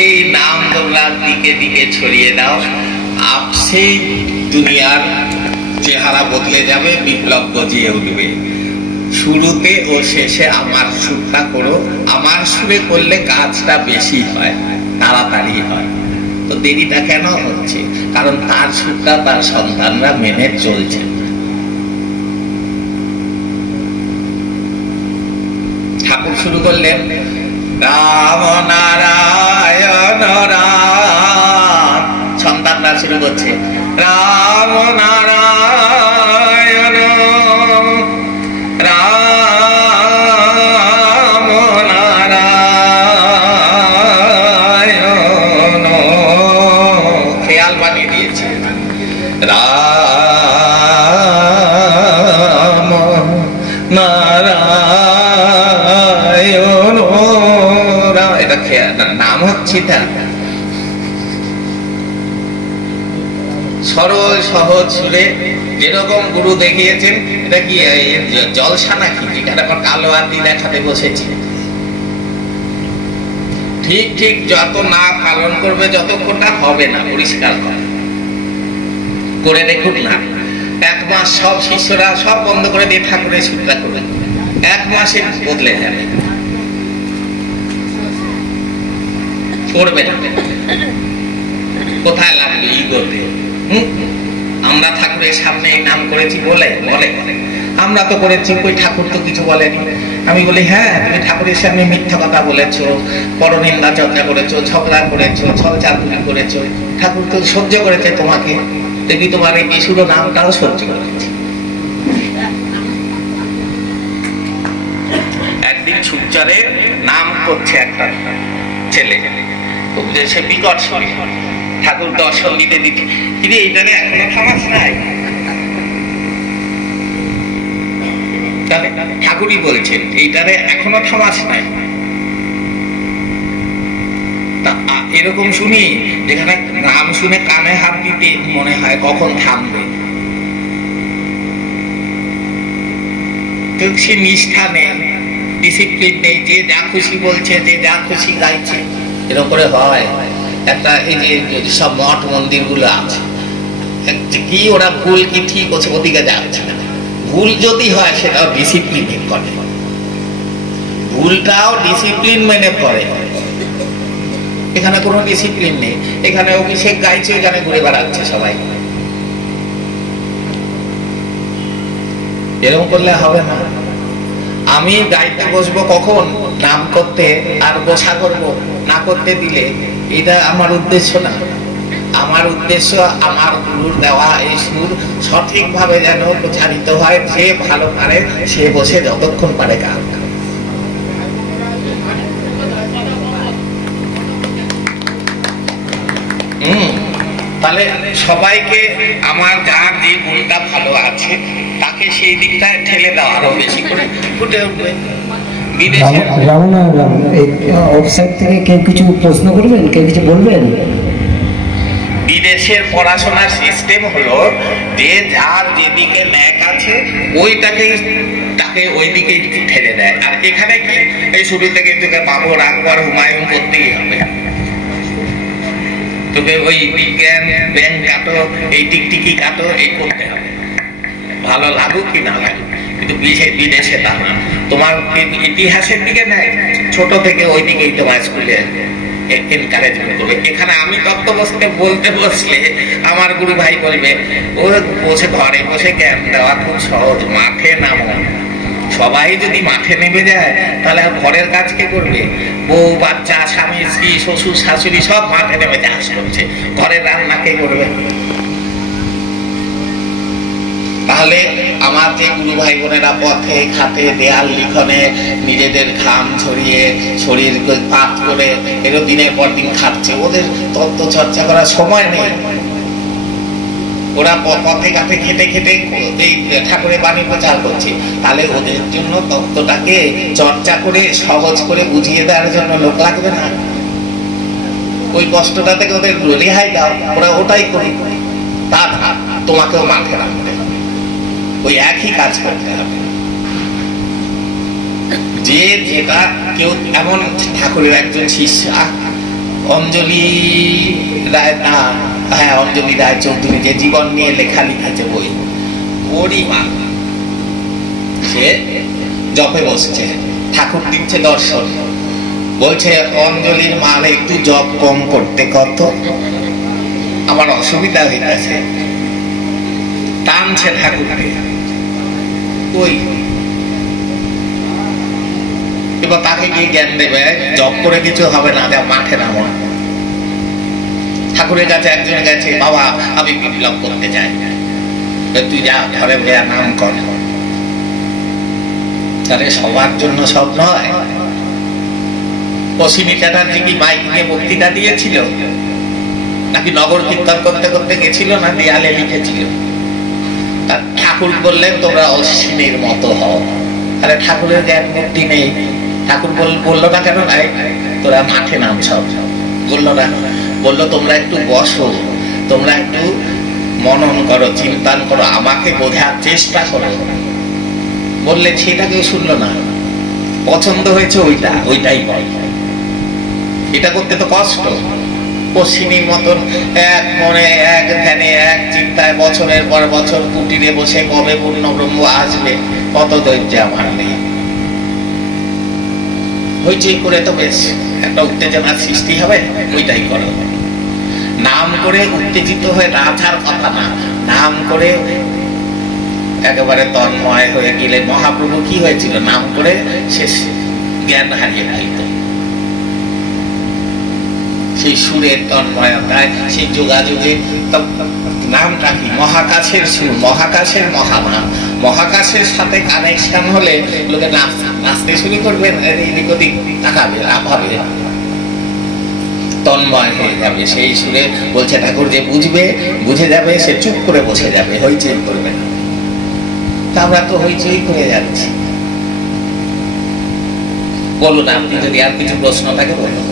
এই নাম তোমরা দিকে দিকে ছড়িয়ে দাও, আপসেই দুনিয়ার চেহারা বদলে যাবে, বিপ্লব গজিয়ে উঠবে। শুরুতে ও শেষে আমার সুরটা করো, আমার সুরে করলে কাজটা বেশি হয়, তাড়াতাড়ি হয়। তো দেরিটা কেন হচ্ছে? কারণ তার সুরটা তার সন্তানরা মেনে চলছে। ঠাকুর শুরু করলেন রাম নারায়ণ রাম, সন্তানরা শুরু করছে রাম নারায়ণ রাম নারায়ণ, খেয়াল বানিয়ে দিয়েছে রাম নারায়ণ, এটা নাম হচ্ছে এটা সরল সহজ সুরে যেরকম গুরু দেখিয়েছেন। এটা কি জলসা নাকি যেখানে আবার কালো আরতি দেখাতে বসেছি? ঠিক ঠিক যত না পালন করবে যতক্ষণ না হবে না পরিষ্কার করে দেখুন না। 1 মাস সব শিষ্যরা সব বন্ধ করে দিয়ে ঠাকুরের সুরটা করবে, 1 মাসে বদলে যাবে। করবে না, কোথায় লাগবে ইগোতে? আমরা ঠাকুরের সামনে এই নাম করেছি বলে বলে আমরা তো করেছি, কই ঠাকুর তো কিছু বলেনি। আমি বলি হ্যাঁ, তুমি ঠাকুরের সামনে মিথ্যা কথা বলেছো, পরনিন্দা চর্চা করেছো, ঝগড়া করেছো, ছলচাতুরি করেছো, ঠাকুর তো সহ্য করেছে তোমাকে, দেখি তোমার এই বিশুর নামটাও সহ্য করেছে। একদিন সূর্যের নাম করছে একটা ছেলে, সে বিকট শরীর, ঠাকুর দর্শন দিতে দিতে, কিন্তু এইটারে এখনো থামাস নাই। ঠাকুরই বলছেন এইটারে এখনো থামাস নাই। এরকম শুনি যেখানে নাম শুনে কানে হাত দিতে মনে হয় কখন থামবে। সে নিষ্ঠা নেই, ডিসিপ্লিন নেই, যে যা খুশি বলছে, যে যা খুশি গাইছে, এরকম করে হয়। একটা এই যে সব মঠ মন্দির গুলো আছে, কি ওরা ভুল কি ঠিক আছে ওদিকে যাচ্ছে না। ভুল যদি হয় সেটাও ডিসিপ্লিন করে, ভুলটাও ডিসিপ্লিন মেনে করে। এখানে কোনো ডিসিপ্লিন নেই, এখানে অভিষেক গাইছে, এখানে ঘুরে বেড়াচ্ছে সবাই। এরকম করলে হবে না। আমি গাইতে বসবো কখন? নাম করতে, আর বসা করবো না করতে দিলে এটা আমার উদ্দেশ্য না। আমার উদ্দেশ্য আমার গুরুর দেওয়া এই সুর সঠিকভাবে যেন প্রচারিত হয়। যে ভালো পারে সে বসে যতক্ষণ পারে গান। তাহলে সবাইকে আমার যার যে গুণটা ভালো আছে তাকে সেই দিকটায় ঠেলে দেওয়া, আরো বেশি করে ফুটে উঠবে। থেকে কেউ কিছু প্রশ্ন করবেন, কেউ কিছু বলবেন? বিদেশের পড়াশোনার সিস্টেম হলো যে যার যেদিকে ন্যাক আছে তাকে ওই দিকে ঠেলে দেয়। আর এখানে কি এই শুরু থেকে তোকে বাবর, আকবর, হুমায়ুন করতেই হবে, তোকে ওই বিজ্ঞান ব্যাংক কাটো, এই টিকটিকি কাটো, এই করতে হবে, ভালো লাগুক কি না লাগুক। কিন্তু বিদেশে তা না, তোমার ইতিহাসের দিকে নেয়, ছোট থেকে ওই দিকেই তোমার স্কুলে এনকারেজমেন্ট করবে। এখানে আমি তত্ত্ব বলতে বসলে আমার গুরু ভাই বলবে ও বসে ঘরে বসে জ্ঞান দেওয়া খুব সহজ, মাঠে নামো। সবাই যদি মাঠে নেমে যায় তাহলে ঘরের কাজ কে করবে? বউ, বাচ্চা, স্বামী, স্ত্রী, শ্বশুর, শাশুড়ি সব মাঠে নেমে চাষ করছে, ঘরের রান্না কে করবে? তাহলে আমার যে গুরু ভাই বোনেরা পথে ঘাটে দেয়াল লিখনে নিজেদের ঘাম ঝরিয়ে শরীর পাত করে এরও দিনের পর দিন খাচ্ছে, ওদের তত্ত্ব চর্চা করার সময় নেই। ওরা পথে ঘাটে খেটে খেটে এই ঠাকুরের বাণী প্রচার করছে। তাহলে ওদের জন্য তত্ত্বটাকে চর্চা করে সহজ করে বুঝিয়ে দেওয়ার জন্য লোক লাগবে না? ওই কষ্টটা থেকে ওদের রেহাই দাও, ওরা ওটাই করে। তা না, তোমাকেও মাঠে রাখতে হবে, ওই একই কাজ করতে হবে। যে যেটা কেউ এমন ঠাকুরের একজন শিষ্যা অঞ্জলি রায়, না হ্যাঁ অঞ্জলি রায় চৌধুরী, যে জীবন নিয়ে লেখা লিখেছে বই, ওরই মা, সে জপে বসছে, ঠাকুর দিচ্ছে দর্শন, বলছে অঞ্জলির মার একটু জপ কম করতে কত। আমার অসুবিধা হইতেছে, টানছে ঠাকুরকে। ওই এবার তাকে গিয়ে জ্ঞান দেবে, জব করে কিছু হবে না, যা মাঠে নামো। ঠাকুরের কাছে একজন গেছে, বাবা আমি বিপ্লব করতে চাই, তুই যা ঘরে ভেয়া নাম কর। তাহলে সবার জন্য সব নয়। অসীমি চ্যাটার্জি কি মাইক নিয়ে বক্তৃতা দিয়েছিল, নাকি নগর কীর্তন করতে করতে গেছিল, না দেয়ালে লিখেছিল? তার ঠাকুর বললেন তোমরা অসীমের মতো হও। তাহলে ঠাকুরের জ্ঞান বুদ্ধি নেই। ঠাকুর বললো না কেন নাই তোরা মাঠে নাম সব, বললো না, বললো তোমরা একটু বসো, তোমরা একটু মনন করো, চিন্তান করো, আমাকে বোঝার চেষ্টা করো। বললে সেটা কেউ শুনলো না। পছন্দ হয়েছে ওইটাই বল। এটা করতে তো কষ্ট। পশ্চিমীর মতন এক মনে এক ধ্যানে এক চিন্তায় বছরের পর বছর কুটিরে বসে কবে পূর্ণ ব্রহ্ম আসবে, কত ধৈর্য আমার নেই। হইচই করে তো বেশ একটা উত্তেজনার সৃষ্টি হবে, ওইটাই করো। নাম করে উত্তেজিত হয়ে রাজার কথা না, নাম করে একেবারে তন্ময় হয়ে গেলে। মহাপ্রভু কি হয়েছিল? নাম করে শেষ জ্ঞান হারিয়ে ফেলত। সেই সুরের তন্ময়তায়, সেই যোগাযোগে নামটা কি? মহাকাশের সুর, মহাকাশের মহানাম। মহাকাশের সাথে কানেকশন হলে লোকে নাচতে শুরু করবে, এদিক ওদিক তাকাবে, ভাবে, তন্ময় হয়ে যাবে সেই সুরে। বলছে ঠাকুর যে বুঝবে, বুঝে যাবে, সে চুপ করে বসে যাবে, হইচই করবে না। আমরা তো হইচই করে যাচ্ছি। বলুন, আপনি যদি আর কিছু প্রশ্ন থাকে বলুন।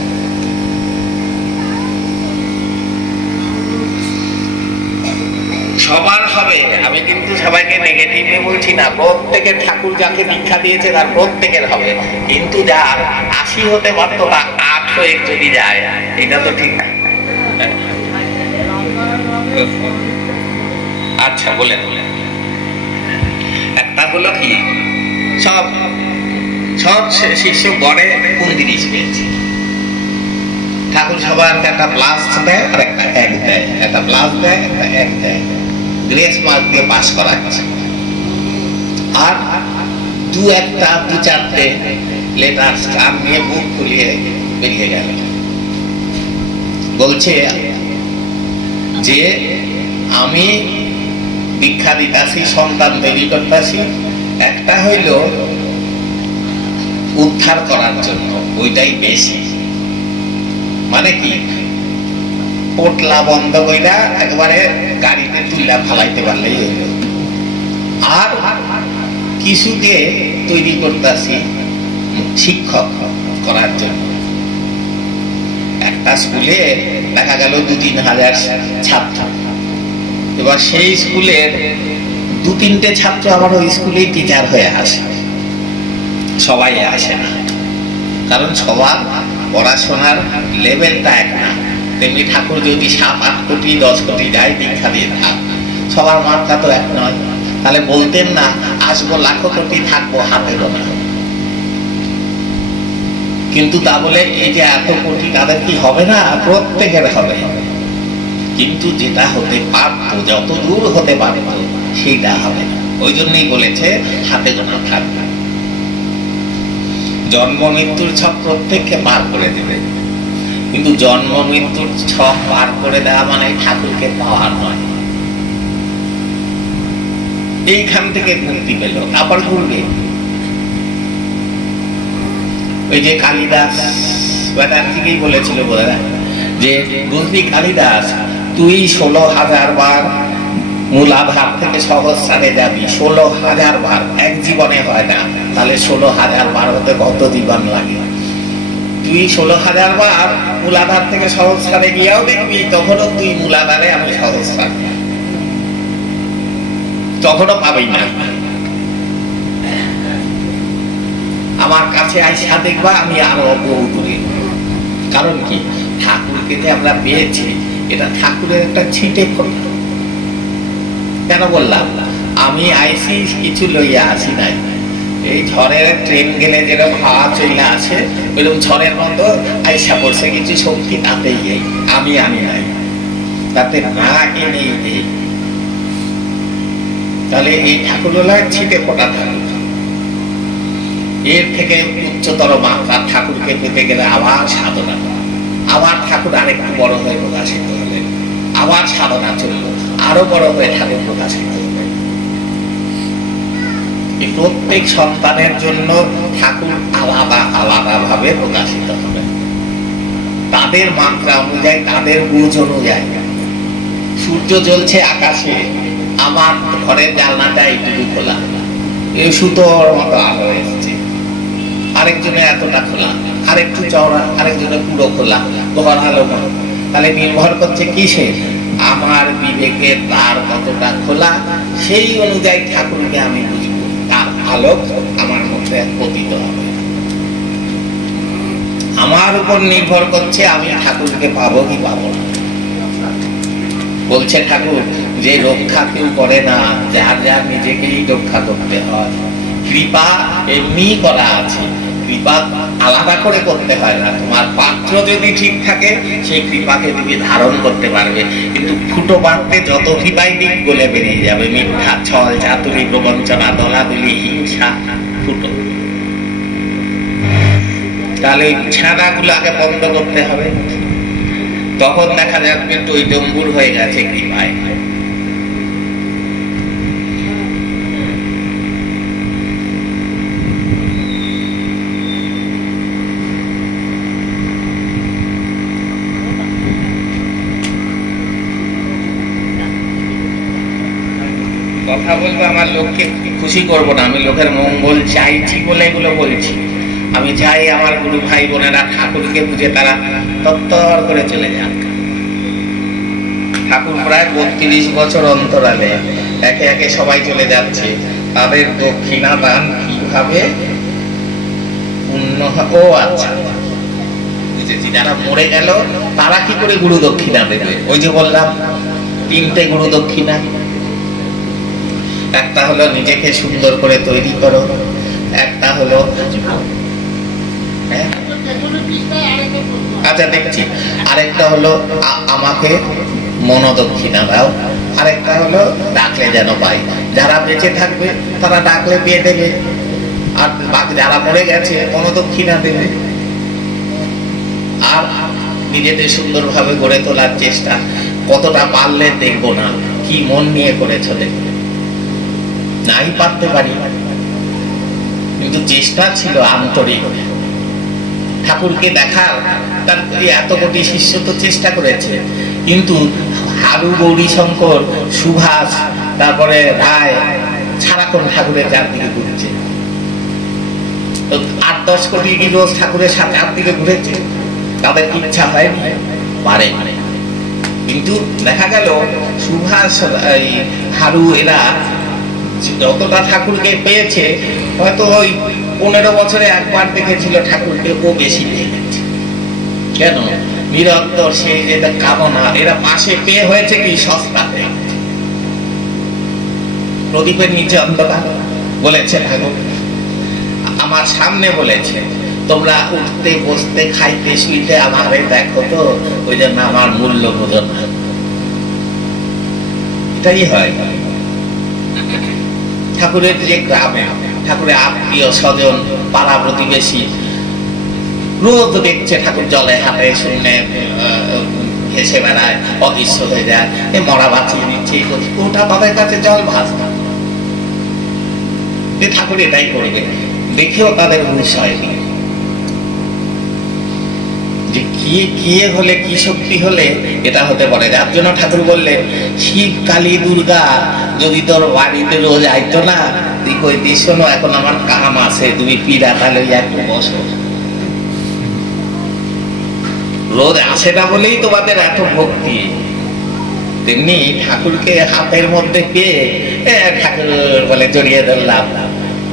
সবার হবে, আমি কিন্তু সবাইকে নেগেটিভে বলছি না। প্রত্যেকের ঠাকুর যাকে দীক্ষা দিয়েছে তার প্রত্যেকের হবে, কিন্তু যার ৮০ হতে পারত না ৮ হয়ে যদি যায়, এটা তো ঠিক না। আচ্ছা বলেন। একটা হলো কি, সব শিষ্য গড়ে ২৯ পেয়েছে। ঠাকুর সবার একটা প্লাস দেয় আর একটা এক দেয়, একটা প্লাস দেয় একটা এক দেয়, গ্রেস মার্ক দিয়ে পাস করাচ্ছে। আর দু চারটে লেটার স্টার নিয়ে বুক খুলিয়ে বেরিয়ে গেল। বলছে যে আমি দীক্ষা দিতাছি, সন্তান তৈরি করতেছি, একটা হইল উদ্ধার করার জন্য, ওইটাই বেশি। মানে কি, পোটলা বন্ধ কইরা একবারে গাড়িতে তুইলা ফালাইতে পারলেই হইল। আর কিছুকে তৈরি করতেছি শিক্ষক করার জন্য। একটা স্কুলে দেখা গেল ২-৩ হাজার ছাত্র। এবার সেই স্কুলের ২-৩টে ছাত্র আমার ওই স্কুলেই টিচার হয়ে আসে। সবাই আসে না, কারণ সবার পড়াশোনার লেভেলটা এক না। তেমনি ঠাকুর যদি ৭-৮ কোটি ১০ কোটি যায় দীক্ষা দিয়ে থাক, সবার মার্কা তো এক নয়। তাহলে বলতেন না আসবো লাখো কোটি, থাকবো হাতে গোনা। কিন্তু তা বলে এই যে এত কোটি তাদের কি হবে না? প্রত্যেকের হবে। কিন্তু যেটা হতে পারত, যত দূর হতে পারত, সেইটা হবে না। ওই জন্যই বলেছে হাতে গোনা থাকবে। জন্ম মৃত্যুর ছক প্রত্যেককে পার করে দেবে, কিন্তু জন্ম মৃত্যুর ছক পার করে দেওয়া মানে ঠাকুরকে পাওয়া নয়। এইখান থেকে মুক্তি পেল, আবার ঘুরবে। ওই যে কালিদাস ব্যাটার্জিকেই বলেছিল বোধহয়, যে বুঝলি কালিদাস, তুই ১৬,০০০ বার মূলাধার থেকে সহস্রারে যাবি, ১৬,০০০ বার, এক জীবনে হয় না। তাহলে ১৬,০০০ বার হতে কত জীবন লাগে? তুই ১৬,০০০ বার মূলাধার থেকে সহস্রারে গিয়েও দেখবি, তখনও তুই মূলাধারে, আমি সহস্রার, তখনও পাবি না। আমার কাছে আইসা দেখবা আমি আরো বহু দূরে। কারণ কি, ঠাকুরকে যে আমরা পেয়েছি, এটা ঠাকুরের একটা ছিটে ফোঁটা। কেন বললাম? আমি আইসি কিছু লইয়া আসি নাই। এই ঝড়ের ট্রেন গেলে যেরকম হাওয়া চলে আসে, ওইরকম ঝড়ের মতো আইসা পড়ছে কিছু শক্তি, তাতেই আমি নাই। তাতে না এনে দেই, তাহলে এই ঠাকুরওয়ালার ছিটে ফোটা ঠাকুর। এর থেকে উচ্চতর মাত্রা ঠাকুরকে পেতে গেলে আবার সাধনা, আবার ঠাকুর আরেকটু বড় হয়ে প্রকাশিত হবে, আবার সাধনা চলবে, আরো বড় হয়ে ঠাকুর প্রকাশিত হবে। এই প্রত্যেক সন্তানের জন্য ঠাকুর আলাদা আলাদা ভাবে প্রকাশিত হবে, তাদের মাত্রা অনুযায়ী, তাদের বুঝ অনুযায়ী। সূর্য জ্বলছে আকাশে, আমার ঘরের জানলাটা এইটুকু খোলা, এই সুতোর মতো আলো এসছে, আরেকজনের এতটা খোলা, আরেকটু চওড়া, আরেকজনের পুরো খোলা, ঘর আলো মতো। তাহলে নির্ভর করছে কিসে? আমার বিবেকে তার কতটা খোলা, সেই অনুযায়ী ঠাকুরকে আমি বুঝবো, তার আলোক আমার মধ্যে পতিত হবে। আমার উপর নির্ভর করছে আমি ঠাকুরকে পাবো কি পাবো না। বলছে ঠাকুর যে রক্ষা কেউ করে না, যার যার নিজেকেই রক্ষা করতে হয়। কৃপা এমনি করা আছে, কৃপা আলাদা করে করতে হয় না। তোমার পাত্র যদি ঠিক থাকে, সেই কৃপাকে তুমি ধারণ করতে পারবে। কিন্তু ফুটো পাত্রে যত কৃপাই দিক গলে বেরিয়ে যাবে, মিথ্যা, ছল, চাতুরি, প্রবঞ্চনা, দলাদলি, হিংসা, ফুটো। তাহলে ছানাগুলো আগে বন্ধ করতে হবে, তখন দেখা যাবে টইটম্বুর হয়ে গেছে কৃপায়। কথা বলবো, আমার লোককে খুশি করবো না, আমি লোকের মঙ্গল চাইছি বলে এগুলো বলছি। আমি চাই আমার গুরু ভাই বোনেরা ঠাকুরকে বুঝে তারা তত্তর করে চলে যান। ঠাকুর প্রায় 32 বছর অন্তরালে একে একে সবাই চলে যাচ্ছে, তাদের দক্ষিণা দান কিভাবে পূর্ণ হবে? ও আচ্ছা, বুঝেছি, যারা মরে গেল তারা কি করে গুরু দক্ষিণা দেবে? ওই যে বললাম 3টে গুরু দক্ষিণা। একটা হলো নিজেকে সুন্দর করে তৈরি করো, একটা হলো আচ্ছা দেখছি, আরেকটা হলো আমাকে মনোদক্ষিণা দাও, আরেকটা হলো ডাকলে যেন পাই। যারা বেঁচে থাকবে তারা ডাকলে পেয়ে দেবে, আর বাকি যারা মরে গেছে মনোদক্ষিণা দেবে। আর নিজেদের সুন্দরভাবে গড়ে তোলার চেষ্টা, কতটা পারলে দেখবো না, কি মন নিয়ে করেছ দেখবে। নাই পারতে পারি, কিন্তু চেষ্টা ছিল আন্তরিক। ঠাকুরকে দেখার, তার এত কোটি শিষ্য তো চেষ্টা করেছে, কিন্তু হারু, গৌরী শঙ্কর, সুভাষ, তারপরে রায় সারাক্ষণ ঠাকুরের চারদিকে ঘুরছে। 8-10 কোটি রোজ ঠাকুরের সাথে দিকে ঘুরেছে, তাদের ইচ্ছা হয়নি, পারে। কিন্তু দেখা গেল সুভাষ, হারু, এরা যতটা ঠাকুরকে পেয়েছে, হয়তো ওই 15 বছরে একবার দেখেছিল ঠাকুরকে, ও বেশি পেয়ে গেছে। কেন? নিরন্তর সেই যেটা কামনা, এরা পাশে পেয়ে হয়েছে কি সস্তা হয়ে গেছে। প্রদীপের নিচে অন্ধকার বলেছে ঠাকুর, আমার সামনে বলেছে তোমরা উঠতে বসতে খাইতে শুইতে আমারে দেখো তো, ওই জন্য আমার মূল্য বোঝো না। এটাই হয় ঠাকুরের যে গ্রামে, ঠাকুরের আত্মীয় স্বজন, পাড়া প্রতিবেশী রোজ দেখছে ঠাকুর জলে হাতে শূন্যে ভেসে বেড়ায়, অদৃশ্য হয়ে যায়, মরা বাঁচিয়ে দিচ্ছে, ওটা তাদের কাছে জল ভাস না। ঠাকুর এটাই করবে, দেখেও তাদের হয়নি যে কি হলে, কি শক্তি হলে এটা হতে পারে। যার জন্য ঠাকুর বললেন, শিব, কালী, দুর্গা যদি তোর বাড়িতে রোজ আইতো না, তুই কইতি শোনো এখন আমার কাম আছে, তুমি পিড়াটা লইয়া একটু বসো। রোজ আসে না বলেই তোমাদের এত ভক্তি। তেমনি ঠাকুরকে হাতের মধ্যে পেয়ে ঠাকুর বলে জড়িয়ে ধরলাম,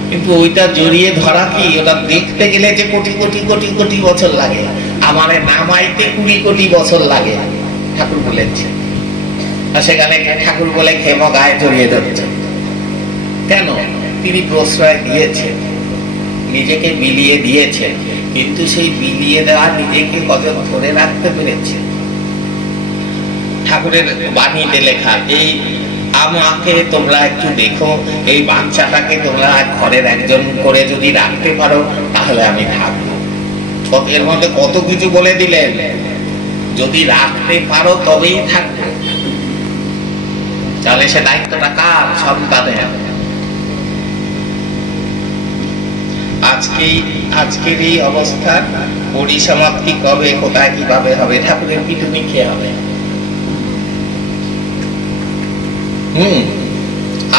কিন্তু ওইটা জড়িয়ে ধরা কি, ওটা দেখতে গেলে যে কোটি কোটি কোটি কোটি বছর লাগে, আমারে নামাইতে 20 কোটি বছর লাগে, ঠাকুর বলেছে। আর সেখানে ঠাকুর বলে খেমো গায়ে জড়িয়ে ধরছে। কেন? তিনি প্রশ্রয় দিয়েছেন, নিজেকে বিলিয়ে দিয়েছেন, কিন্তু সেই বিলিয়ে দেওয়া নিজেকে কত ধরে রাখতে পেরেছে। ঠাকুরের বাণীতে লেখা, এই আমাকে তোমরা একটু দেখো, এই বাচ্চাটাকে তোমরা ঘরের একজন করে যদি রাখতে পারো তাহলে আমি থাকবো। এর মধ্যে কত কিছু বলে দিলেন, যদি রাখতে পারো তবেই থাকবো। তাহলে সে দায়িত্বটা কার? সন্তানের। আজকের এই অবস্থার পরিসমাপ্তি কবে, কোথায়, কিভাবে হবে? ঠাকুরের পিটুনি খেয়ে হবে।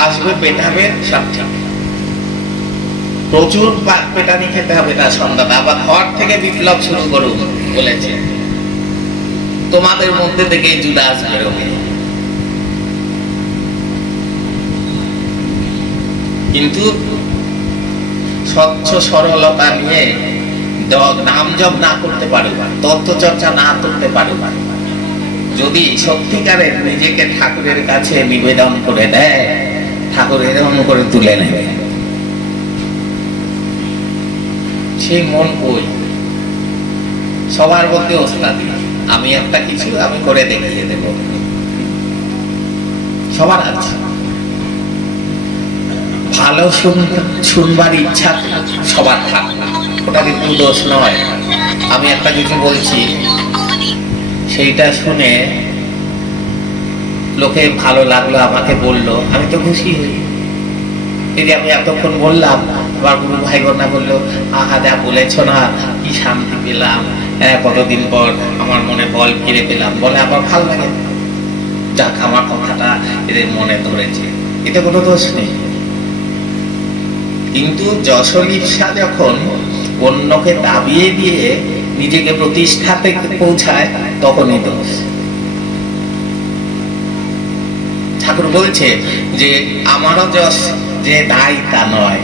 আসবে, পেটাবে, সব ঠিক। প্রচুর পেটানি খেতে হবে তার সন্তান। আবার ঘর থেকে বিপ্লব শুরু করুন বলেছে, তোমাদের মধ্যে থেকে জুদাস বেরোবে। কিন্তু স্বচ্ছ সরলতা নিয়ে নাম জপ না করতে পারো, তত্ত্ব চর্চা না করতে পারো, যদি সত্যিকারের নিজেকে ঠাকুরের কাছে নিবেদন করে দেয়, ঠাকুর এরকম করে তুলে নেবে। সেই মন কই? সবার মধ্যে ওস্তাদি, আমি একটা কিছু আমি করে দেখিয়ে দেব, সবার আছে। ভালো শুনবার ইচ্ছা সবার থাকে, ওটা কিন্তু দোষ নয়। আমি একটা কিছু বলছি, সেইটা শুনে লোকে ভালো লাগলো, আমাকে বললো, আমি তো খুশি হই। এই যে আমি এতক্ষণ বললাম, আমার গুরু ভাই বোনা বললো, আহা যা বলেছ না, কি শান্তি পেলাম, কতদিন পর আমার মনে বল ফিরে পেলাম, বলে আবার ভালো লাগে। যাক, আমার কথাটা এদের মনে ধরেছে, এতে কোনো দোষ নেই। কিন্তু যশোলিপসা যখন অন্যকে দাবিয়ে দিয়ে নিজেকে প্রতিষ্ঠাতে পৌঁছায়, তখনই দোষ। ঠাকুর বলছে যে আমারও যশ যে দায় তা নয়।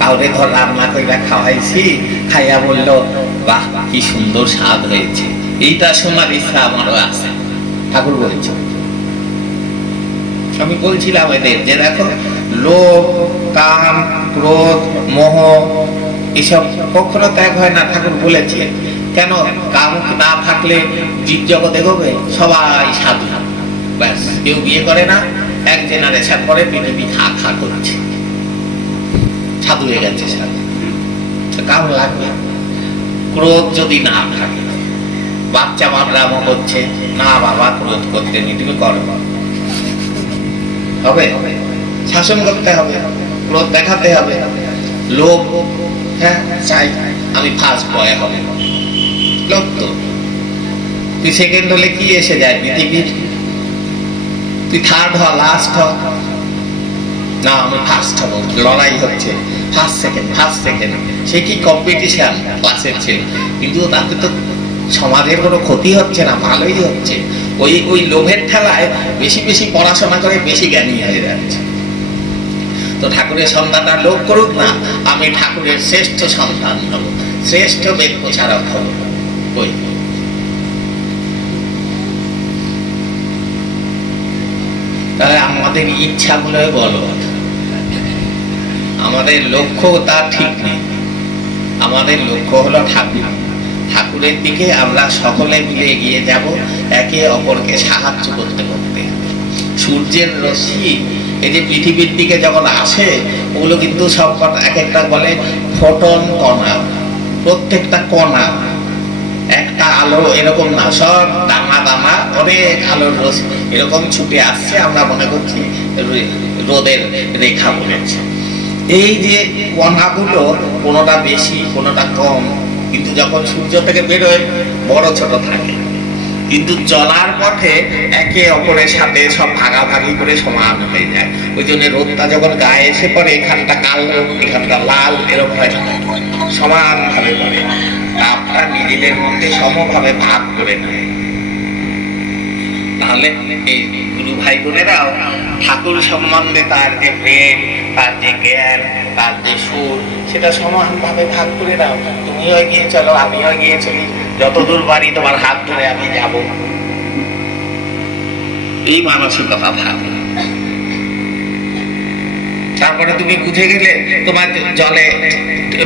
কাউরে ধর রান্না করে খাওয়াইছি, খাইয়া বললো বাহ কি সুন্দর স্বাদ হয়েছে, এইটা শোনার ইচ্ছা আমারও আছে। ঠাকুর বলছে, আমি বলছিলাম এদের যে দেখো, লোভ, কাম, ক্রোধ, মোহ এসব কখনো ত্যাগ হয় না। ঠাকুর বলেছে কেন? কাম না থাকলে জীব জগৎ এগোবে? সবাই সাধু, ব্যাস, কেউ বিয়ে করে না, এক জেনারেশন পরে পৃথিবী খা খা করছে, সাধু হয়ে গেছে সাধু। কাম লাগবে। ক্রোধ যদি না থাকে, বাচ্চা মামলামো করছে, না বাবা ক্রোধ করতে নি, তুমি করো, হবে? শাসন করতে হবে, ক্রোধ দেখাতে হবে। লোভ, হ্যাঁ চাই আমি ফার্স্ট বয় হবে, লোভ তো। তুই সেকেন্ড হলে কি এসে যায় পৃথিবীর? তুই থার্ড হ, লাস্ট হ, না আমি ফার্স্ট হবো। লড়াই হচ্ছে, ফার্স্ট সেকেন্ড। সে কি কম্পিটিশন ক্লাসের ছেলে, কিন্তু তাতে তো সমাজের কোনো ক্ষতি হচ্ছে না, ভালোই হচ্ছে। ওই লোভের ঠেলায় বেশি বেশি পড়াশোনা করে বেশি জ্ঞানী হয়ে যাচ্ছে। তো ঠাকুরের সন্তানরা লোভ করুক না, আমি ঠাকুরের শ্রেষ্ঠ সন্তান হব, শ্রেষ্ঠ বেদ প্রচারক হব। ওই তাহলে আমাদের ইচ্ছাগুলো বলো, আমাদের লক্ষ্য তা ঠিক নেই। আমাদের লক্ষ্য হলো ঠাকুর, ঠাকুরের দিকে আমরা সকলে মিলে এগিয়ে যাব, একে অপরকে সাহায্য করতে করতে। সূর্যের রশ্মি এই যে পৃথিবীর দিকে যখন আসে, ওগুলো কিন্তু সব এক একটা বলে ফোটন কণা, প্রত্যেকটা কণা একটা আলো এরকম না, সব দানা দানা অনেক আলোর রশ্মি এরকম ছুটে আসছে, আমরা মনে করছি রোদের রেখা পড়েছে। এই যে কণাগুলো কোনোটা বেশি কোনোটা কম, কিন্তু যখন সূর্য থেকে বেরোয় বড় ছোট থাকে, কিন্তু চলার পথে একে অপরের সাথে সব ভাগাভাগি করে সমান হয়ে যায়। ওই জন্য রোদটা যখন গায়ে এসে পড়ে, এখানটা কালো এখানটা লাল এরকম হয়, সমান ভাবে পড়ে। তাপটা নিজেদের মধ্যে সমভাবে ভাগ করে নেয়। তাহলে এই গুরু ভাই বোনেরাও ঠাকুর সম্বন্ধে তার যে প্রেম, তার যে জ্ঞান, তার যে সুর, সেটা সমান ভাবে ভাগ করে নাও। তুমিও এগিয়ে চলো, আমিও এগিয়ে চলি, যতদূর পারি তোমার হাত ধরে আমি যাব, এই মানসিকতা থাকবে। তারপরে তুমি বুঝে গেলে তোমার জলে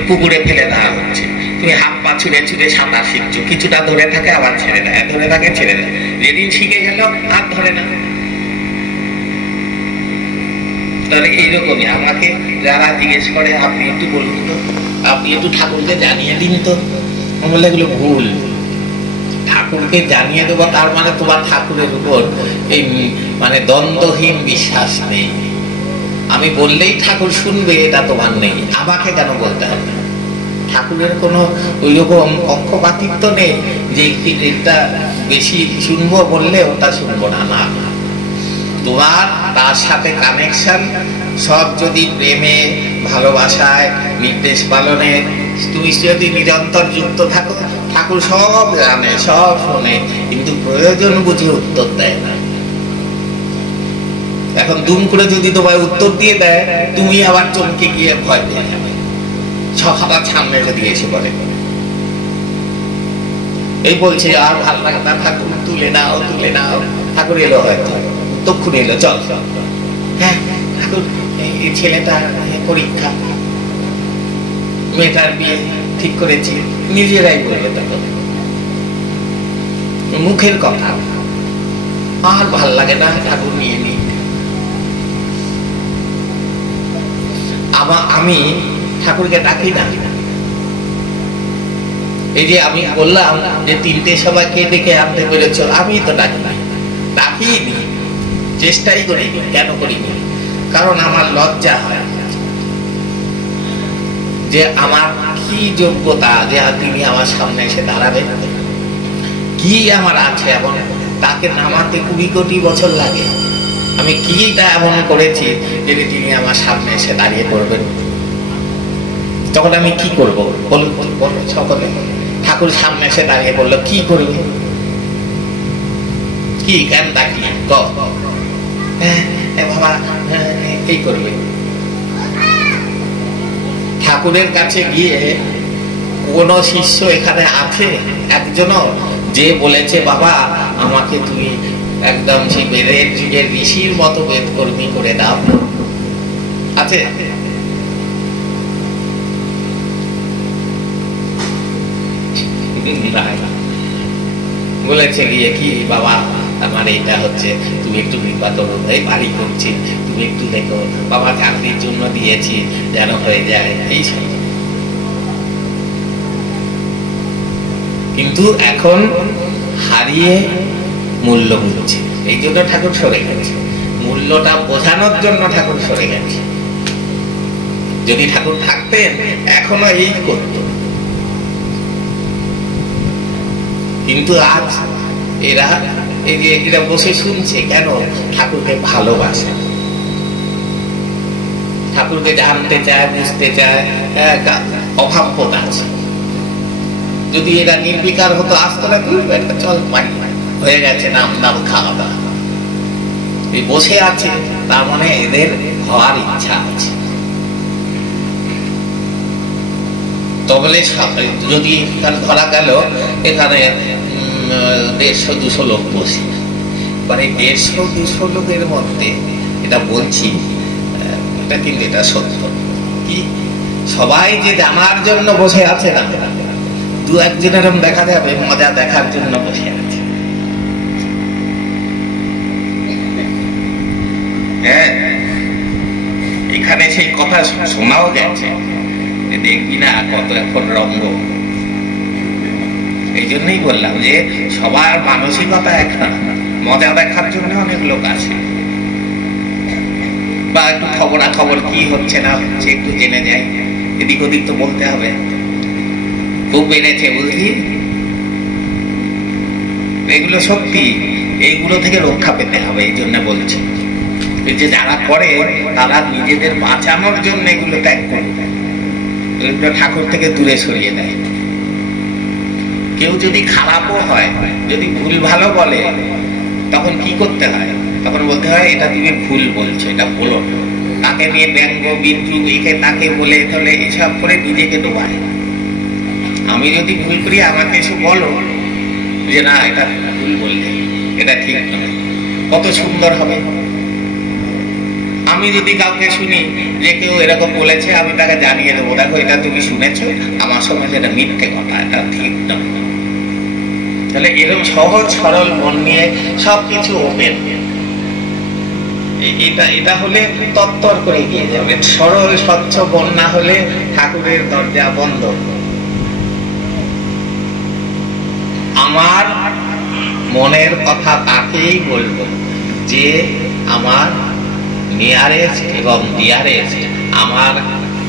পুকুরে ফেলে দেওয়া হচ্ছে, তুমি হাত পা ছুঁড়ে ছুঁড়ে সাঁতার শিখছো, কিছুটা ধরে থাকে আবার ছেড়ে দেয়, ধরে থাকে ছেড়ে দেয়, যেদিন শিখে গেল আর ধরে না। তাহলে এইরকমই আমাকে যারা জিজ্ঞেস করে আপনি একটু বলুন তো, আপনি একটু ঠাকুরকে জানিয়ে দিন তো, বলে এগুলো ভুল। ঠাকুরকে জানিয়ে দেবো তার মানে তোমার ঠাকুরের উপর এই মানে দ্বন্দ্বহীন বিশ্বাস নেই। আমি বললেই ঠাকুর শুনবে এটা তোমার নেই, আমাকে কেন বলতে হবে? ঠাকুরের কোনো ওই রকম পক্ষপাতিত্ব নেই যে এটা বেশি শুনবো বললে ওটা শুনবো না। না, তোমার তার সাথে কানেকশন সব যদি প্রেমে, ভালোবাসায়, নির্দেশ পালনে তুমি যদি নিরন্তর যুক্ত থাকো, ঠাকুর সব জানে, সব শোনে, কিন্তু প্রয়োজন বুঝে উত্তর দেয় না। এখন দুম করে যদি তোমায় উত্তর দিয়ে দেয়, তুমি আবার চমকে গিয়ে ভয় পেয়ে যাবে। সখাবার সামনে যদি এসে পড়ে, এই বলছে আর ভালো লাগে না, ঠাকুর তুলে নাও, তুলে নাও। ঠাকুর এলো, হয়তো তক্ষুন এলো, চল চল। হ্যাঁ ঠাকুর, এই ছেলেটার পরীক্ষা, মেয়েটার বিয়ে ঠিক করেছি, নিজেরাই বলবে তখন মুখের কথা। আর ভাল লাগে না, ঠাকুর নিয়ে নি। আমি ঠাকুরকে ডাকি না। এই যে আমি বললাম যে 3টে সবাইকে ডেকে আনতে পেরেছ, আমি তো ডাকি না, ডাকিনি, চেষ্টাই করিনি। কেন করিনি? কারণ আমার লজ্জা হয় যে আমার কি যোগ্যতা যে তিনি আমার সামনে এসে দাঁড়াবেন, কি আমার আছে এমন তাকে নামাতে 20 কোটি বছর লাগে। আমি কিটা এমন করেছি যে তিনি আমার সামনে এসে দাঁড়িয়ে পড়বেন? তখন আমি কি করব বলুন সকলে? ঠাকুর সামনে এসে দাঁড়িয়ে বললো, কি করবে? কি কেন ডাকলি? বাবা এই করবে। ঠাকুরের কাছে গিয়ে কোন শিষ্য এখানে আছে একজনও যে বলেছে বাবা আমাকে তুমি একদম সেই বেদের যুগের ঋষির মতো বেদ কর্মী করে দাও? আছে? বলেছে গিয়ে কি বাবা আমার এটা হচ্ছে, তুমি একটু কৃপা করো, এই বাড়ি করছি, তুমি একটু দেখো, বাবা চাকরির জন্য দিয়েছি যেন হয়ে যায়, এই সব। কিন্তু এখন হারিয়ে মূল্য বুঝছে, এই জন্য ঠাকুর সরে গেছে। মূল্যটা বোঝানোর জন্য ঠাকুর সরে গেছে। যদি ঠাকুর থাকতেন এখনো এই করত। কিন্তু আজ এরা এই যে এরা বসে শুনছে কেন? ঠাকুরকে ভালোবাসে, ঠাকুরকে জানতে চায়, বুঝতে চায়, অভাব বোধ আছে। যদি এরা নির্বিকার হতো, আসতো না, চল পানি হয়ে গেছে, নাম নাম খাওয়া দাওয়া, বসে আছে, তার মানে এদের হওয়ার ইচ্ছা আছে। তবে যদি ধরা গেল এখানে 150-200 লোক বসে, মানে 150-200 লোকের মধ্যে এটা বলছি, এটা কিন্তু এটা সত্য কি সবাই যে জানার জন্য বসে আছে না, 2-1 জন এরকম দেখা যাবে মজা দেখার জন্য বসে আছে। হ্যাঁ, এখানে সেই কথা শোনাও গেছে, দেখবি না কত এখন রঙ্গ। এই জন্যই বললাম যে সবার মানসিকতা একটা, মজা দেখার জন্য অনেক লোক আছে, বা একটু খবরাখবর কি হচ্ছে না হচ্ছে একটু জেনে যায়, এদিক ওদিক তো বলতে হবে। খুব বেড়েছে বুঝলি, এগুলো সত্যি, এইগুলো থেকে রক্ষা পেতে হবে। এই জন্য বলছি যে যারা করে তারা নিজেদের বাঁচানোর জন্য এগুলো ত্যাগ করবে, এগুলো ঠাকুর থেকে দূরে সরিয়ে দেয়। কেউ যদি খারাপও হয়, যদি ভুল ভালো বলে, তখন কি করতে হয়? তখন বলতে হয় এটা তুমি ভুল বলছো, এটা বলো। তাকে নিয়ে ব্যঙ্গ বিদ্রুপ লিখে তাকে বলে তাহলে এসব করে নিজেকে ডোবায়। আমি যদি ভুল করি আমাকে এসে বলো যে না এটা ভুল বললে, এটা ঠিক নয়, কত সুন্দর হবে। আমি যদি কাউকে শুনি যে কেউ এরকম বলেছে, আমি তাকে জানিয়ে দেবো, দেখো এটা তুমি শুনেছো, আমার সঙ্গে এটা মিথ্যে কথা, এটা ঠিক নয়। তাহলে এরকম সহজ সরল মন নিয়ে সবকিছু ওপেন, এটা হলে তত্তর করে এগিয়ে যাবে। সরল স্বচ্ছ মন না হলে ঠাকুরের দরজা বন্ধ। আমার মনের কথা তাকেই বলবো যে আমার নিয়ারেস্ট এবং ডিয়ারেস্ট আমার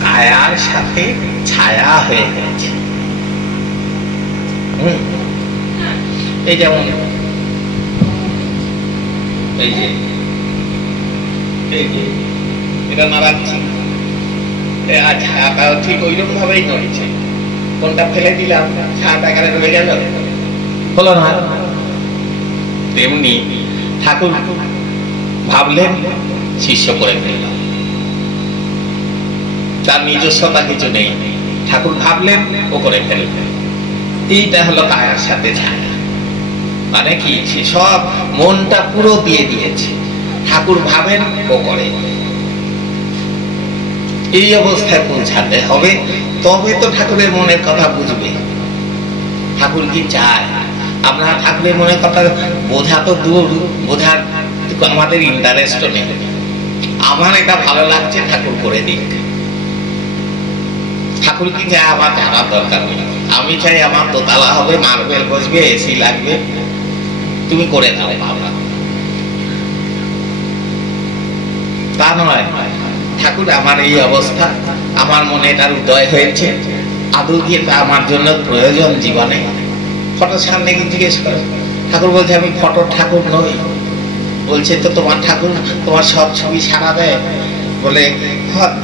কায়ার সাথে ছায়া হয়ে গেছে। এই যেমন এই যে এটা নাড়াচ্ছি, ছায়াটাও ঠিক ওইরকম ভাবেই নড়ছে। কোনটা ফেলে দিলাম, ছায়াটা এখানে রয়ে গেল, হলো না। তেমনি ঠাকুর ভাবলেন, শিষ্য করে ফেললাম, তার নিজস্বতা কিছু নেই। ঠাকুর ভাবলেন, ও করে ফেললেন। এইটা হলো কায়ার সাথে ছায়া। মানে কি, সে সব মনটা পুরো দিয়ে দিয়েছে। ঠাকুর ভাবেন, ও করে। এই অবস্থায় পৌঁছাতে হবে, তবে তো ঠাকুরের মনের কথা বুঝবে। ঠাকুর কি চায়? আপনারা ঠাকুরের মনের কথা বোঝা তো দূর, বোঝার আমাদের ইন্টারেস্টও নেই। আমার এটা ভালো লাগছে, ঠাকুর করে দিক। ঠাকুর কি চায় আমার জানার দরকার নেই। আমি চাই আমার দোতলা হবে, মার্বেল বসবে, এসি লাগবে, তুমি করে দাও বাবা। তা নয়, ঠাকুর আমার এই অবস্থা, আমার মনে এটার উদয় হয়েছে, আদৌ কি এটা আমার জন্য প্রয়োজন জীবনে? ফটোর সামনে গিয়ে জিজ্ঞেস করে, ঠাকুর বলছে আমি ফটোর ঠাকুর নই। বলছে তো তোমার ঠাকুর তোমার সব ছবি সারা দেয়। বলে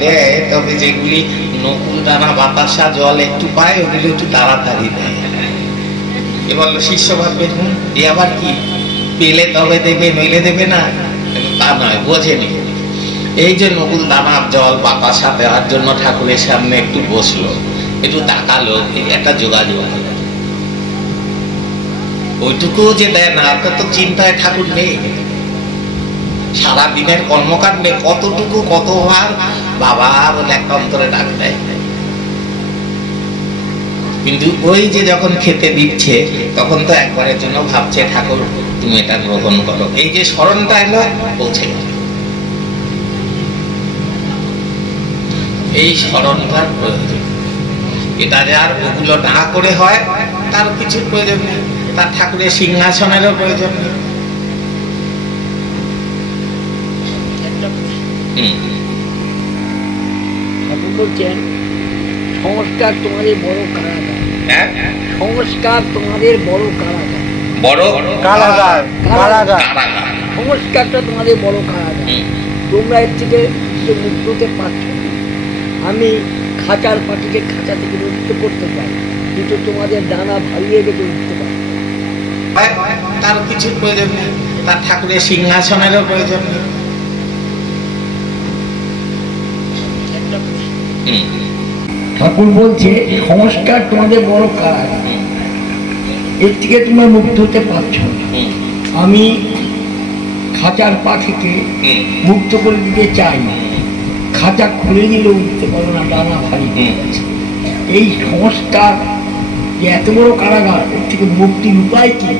দেয়, তবে যেগুলি নকুল দানা বাতাসা জল একটু পায় ওগুলো একটু তাড়াতাড়ি দেয়। এ বললো শিষ্য ভাববে, এ আবার কি, পেলে তবে দেবে, নইলে দেবে না? তা নয়, বোঝেনি। এই যে নকুল দানার জল বাতাসা দেওয়ার জন্য ঠাকুরের সামনে একটু বসলো, একটু তাকালো, একটা যোগাযোগ হলো। ওইটুকু যে দেয় না, তা তো চিন্তায় ঠাকুর নেই। সারা দিনের কর্মকাণ্ডে কতটুকু কতবার বাবা বলে একটা অন্তরে ডাক দেয়। কিন্তু ওই যে যখন খেতে দিচ্ছে, তখন তো একবারের জন্য ভাবছে ঠাকুর তুমি এটা গ্রহণ করো। এই যে স্মরণটা এলো, পৌঁছে গেল। এই স্মরণটার প্রয়োজন। এটা যার ওগুলো না করে হয়, তার কিছু প্রয়োজন নেই। তার ঠাকুরের সিংহাসনেরও প্রয়োজন নেই। ঠাকুর বলছেন, সংস্কার তোমাদের বড় কারাগার। সংস্কার তোমাদের বড় কারাগার। বড় কারাগার, কারাগার। সংস্কারটা তোমাদের বড় কারাগার। তোমরা এর থেকে মুক্ত হতে পারছো না। আমি খাঁচার পাখিকে খাঁচা থেকে মুক্ত করতে পারি, কিন্তু তোমাদের ডানা ভাঙিয়ে রেখে উঠতে পারি। তার কিছু প্রয়োজন নেই। তার ঠাকুরের সিংহাসনেরও প্রয়োজন নেই। ঠাকুর বলছে, সংস্কার তোমাদের বড় কারাগার, এর থেকে তোমরা মুক্ত হতে পারছো না। আমি খাঁচার পাখিকে মুক্ত করে দিতে চাই, খাঁচা খুলে দিলেও উঠতে পারো না, ডানা ভারী হয়ে গেছে। এই সংস্কার যে এত বড় কারাগার, এর থেকে মুক্তির উপায় কি,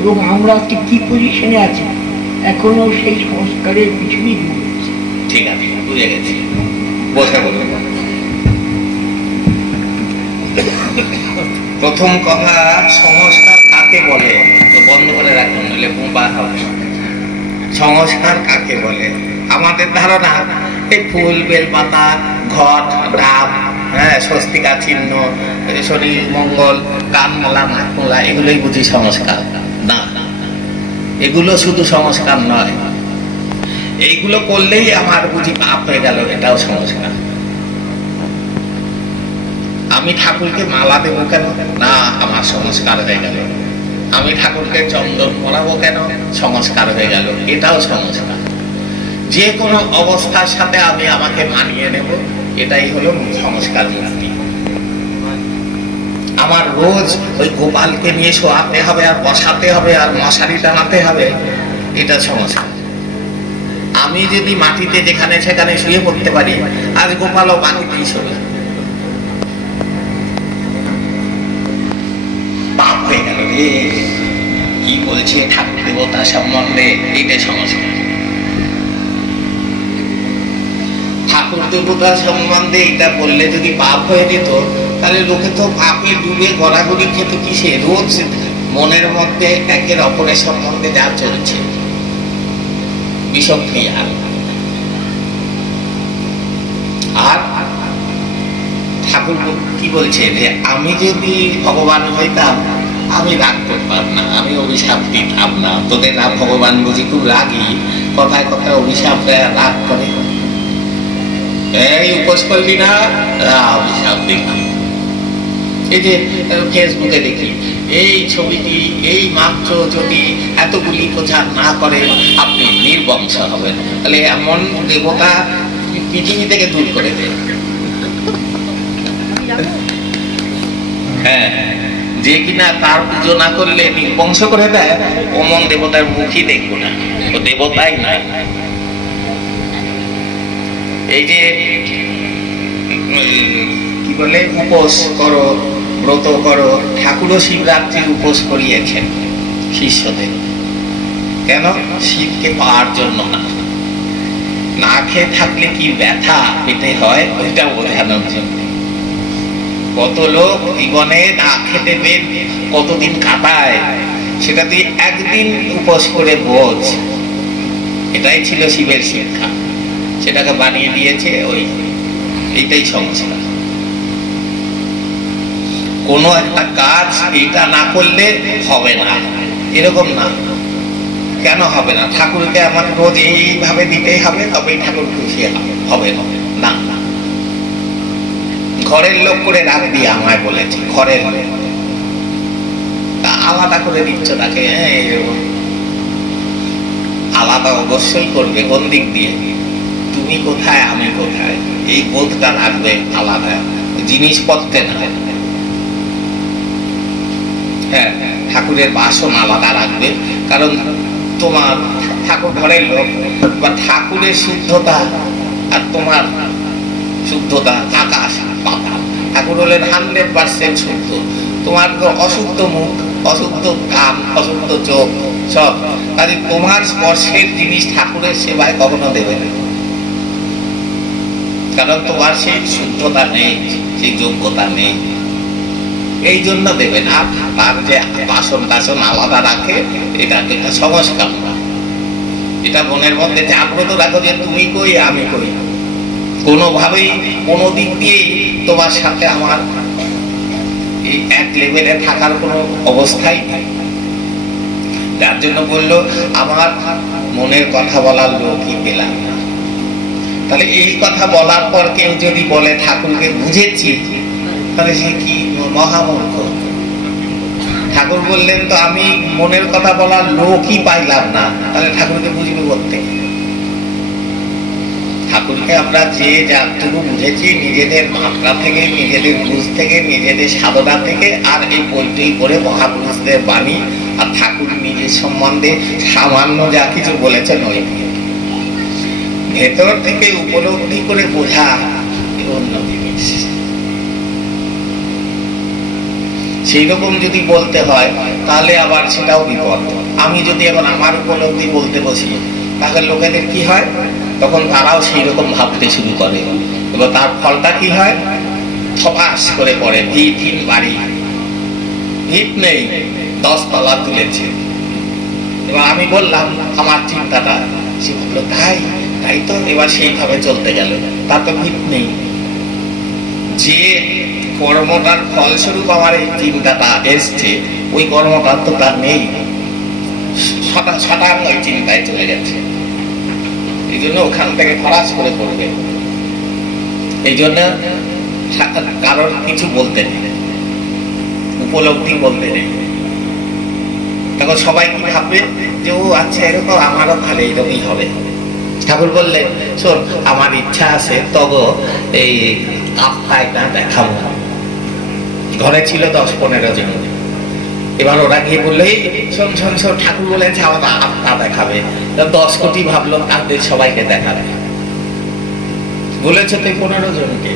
এবং আমরা আজকে কি পজিশনে আছি, এখনো সেই সংস্কারের পিছনেই ঘুরছি। ঠিক আছে, বুঝে গেছি। বোঝা বলুন। প্রথম কথা, সংস্কার কাকে বলে? তো বন্ধ করে রাখুন, নইলে বোমা হবে। সংস্কার কাকে বলে? আমাদের ধারণা এই ফুল, বেলপাতা, ঘট, ডাব, স্বস্তিকা চিহ্ন, শনি মঙ্গল, কানমালা, নাকমলা, এগুলোই বুঝি সংস্কার। না, এগুলো শুধু সংস্কার নয়। এইগুলো করলেই আমার বুঝি পাপ হয়ে গেল, এটাও সংস্কার। আমি ঠাকুরকে মালা দেবো কেন? না, আমার সংস্কার হয়ে গেল। আমি ঠাকুরকে চন্দন পরাবো কেন? সংস্কার হয়ে গেল, এটাও সংস্কার। যে কোনো অবস্থার সাথে আমি আমাকে মানিয়ে নেব, এটাই হলো সংস্কার মুক্তি। আমার রোজ ওই গোপালকে নিয়ে শোয়াতে হবে, আর বসাতে হবে, আর মশারি টানাতে হবে, এটা সংস্কার। আমি যদি মাটিতে যেখানে সেখানে শুয়ে পড়তে পারি, আজ গোপালও মাটিতেই শোবে, পাপ হয়ে গেল রে। বলছে ঠাকুর দেবতা সম্বন্ধে এইটা সংস্কার। ঠাকুর দেবতা সম্বন্ধে এটা বললে যদি পাপ হয়ে যেত, তাহলে লোকে তো পাপে ডুবে গড়াগড়ি খেত কিসে? রোজ মনের মধ্যে একের অপরের সম্বন্ধে যা চলছে বিষক্রিয়া। আর ঠাকুর কি বলছে যে আমি যদি ভগবান হইতাম আমি রাগ করতাম না, আমি অভিশাপ দিতাম না। তোদের রাম ভগবান বুঝি খুব রাগী, কথায় কথায় অভিশাপ দেয়, রাগ করে। এই উপোস করলি না, অভিশাপ দিলাম। এই যে ফেসবুকে দেখি এই ছবিটি, এই মাত্র যদি এতগুলি প্রচার না করে আপনি নির্বংশ হবেন। তাহলে এমন দেবতা পৃথিবী থেকে দূর করে দেয়। হ্যাঁ, যে কিনা তার পুজো না করলে নির্বংশ করে দেয়, অমন দেবতার মুখই দেখবো না, ও দেবতাই না। এই যে কি বলে উপোস করো, ব্রত করো, ঠাকুরও শিবরাত্রির উপোস করিয়েছেন শিষ্যদের। কেন? শিবকে পাওয়ার জন্য না। না খেয়ে থাকলে কি ব্যথা পেতে হয় ওইটা বোঝানোর জন্য। কত লোক জীবনে না খেতে পেয়ে কতদিন কাটায়, সেটা তুই একদিন উপোস করে বোঝ। এটাই ছিল শিবের শিক্ষা, সেটাকে বানিয়ে দিয়েছে ওই। এইটাই সংস্কার। কোনো একটা কাজ এটা না করলে হবে না, এরকম না। কেন হবে না? ঠাকুরকে আমাকে রোজ এইভাবে দিতেই হবে তবেই ঠাকুর খুশি হবে না। ঘরের লোক করে রাখ দিয়ে আমায় বলেছে, ঘরের লোক তা আলাদা করে দিচ্ছ তাকে। আলাদা অবশ্যই করবে। কোন দিক দিয়ে? তুমি কোথায় আমি কোথায়, এই বোধটা রাখবে আলাদা, জিনিসপত্রে না। হ্যাঁ, ঠাকুরের বাসন আলাদা রাখবে, কারণ তোমার ঠাকুর ঘরের লোক বা ঠাকুরের শুদ্ধতা আর তোমার শুদ্ধতা আকাশ পাতাল। ঠাকুর হলেন 100% শুদ্ধ, তোমার অশুদ্ধ মুখ, অশুদ্ধ কান, অশুদ্ধ চোখ সব। তাহলে তোমার স্পর্শের জিনিস ঠাকুরের সেবায় কখনো দেবে না, কারণ তোমার সেই শুদ্ধতা নেই, সেই যোগ্যতা নেই। এই জন্য দেবে না। তার যে বাসন টাসন আলাদা রাখে, এটা একটা সংস্কার না। এটা মনের মধ্যে জাগ্রত রাখো যে তুমি কই আমি কই। কোনোভাবেই কোনো দিক দিয়েই তোমার সাথে আমার এই এক লেভেলে থাকার কোনো অবস্থাই নেই। যার জন্য বললো আমার মনের কথা বলার লোকই পেলাম না। তাহলে এই কথা বলার পর কেউ যদি বলে ঠাকুরকে বুঝেছি, তাহলে সে কি মহামূর্খ। ঠাকুর বললেন তো আমি মনের কথা বলার লোকই পাইলাম না, তাহলে ঠাকুরকে বুঝবে করতে। ঠাকুরকে আমরা যে যাটুকু বুঝেছি নিজেদের মাত্রা থেকে, নিজেদের বুঝ থেকে, নিজেদের সাধনা থেকে, আর এই বইটই করে মহাপুরুষদের বাণী আর ঠাকুর নিজের সম্বন্ধে সামান্য যা কিছু বলেছেন ওই ভেতর থেকে উপলব্ধি করে বোঝা অন্য জিনিস। সেই রকম যদি বলতে হয় তাহলে আবার সেটাও বিপদ। আমি যদি এখন আমার উপলব্ধি বলতে বসি, তাহলে লোকেদের কি হয়? তখন তারাও সেই রকম ভাবতে শুরু করে, এবার তার ফলটা কি হয়? থপাস করে পড়ে। ভিতহীন বাড়ি, ভিত নেই, 10 তলা তুলেছে। এবার আমি বললাম আমার চিন্তাটা, সে বললো তাই তো। এবার সেইভাবে চলতে গেল, তার তো ভিত নেই। যে কর্মটার ফলস্বরূপ আমার এই চিন্তাটা এসছে, ওই কর্মটা তো তার নেই, শতাং ওই চিন্তায় চলে গেছে। এই জন্য ওখান থেকে খরাস করে পড়বে। এই জন্য কারোর কিছু বলতে নেই, উপলব্ধি বলতে নেই। তখন সবাই কি ভাববে যে ও আচ্ছা এরকম আমারও ভালো এইরকমই হবে। ঠাকুর বললেন শোন আমার ইচ্ছা আছে তবে এই আত্মাটা দেখাবো। ঘরে ছিল 10-15 জন। এবার ওরা গিয়ে বললো এই শোন শোন শোন ঠাকুর বলেছে আমার আত্মা দেখাবে। 10 কোটি ভাবলো তাদের সবাইকে দেখাবে। বলেছে তুই 15 জনকে।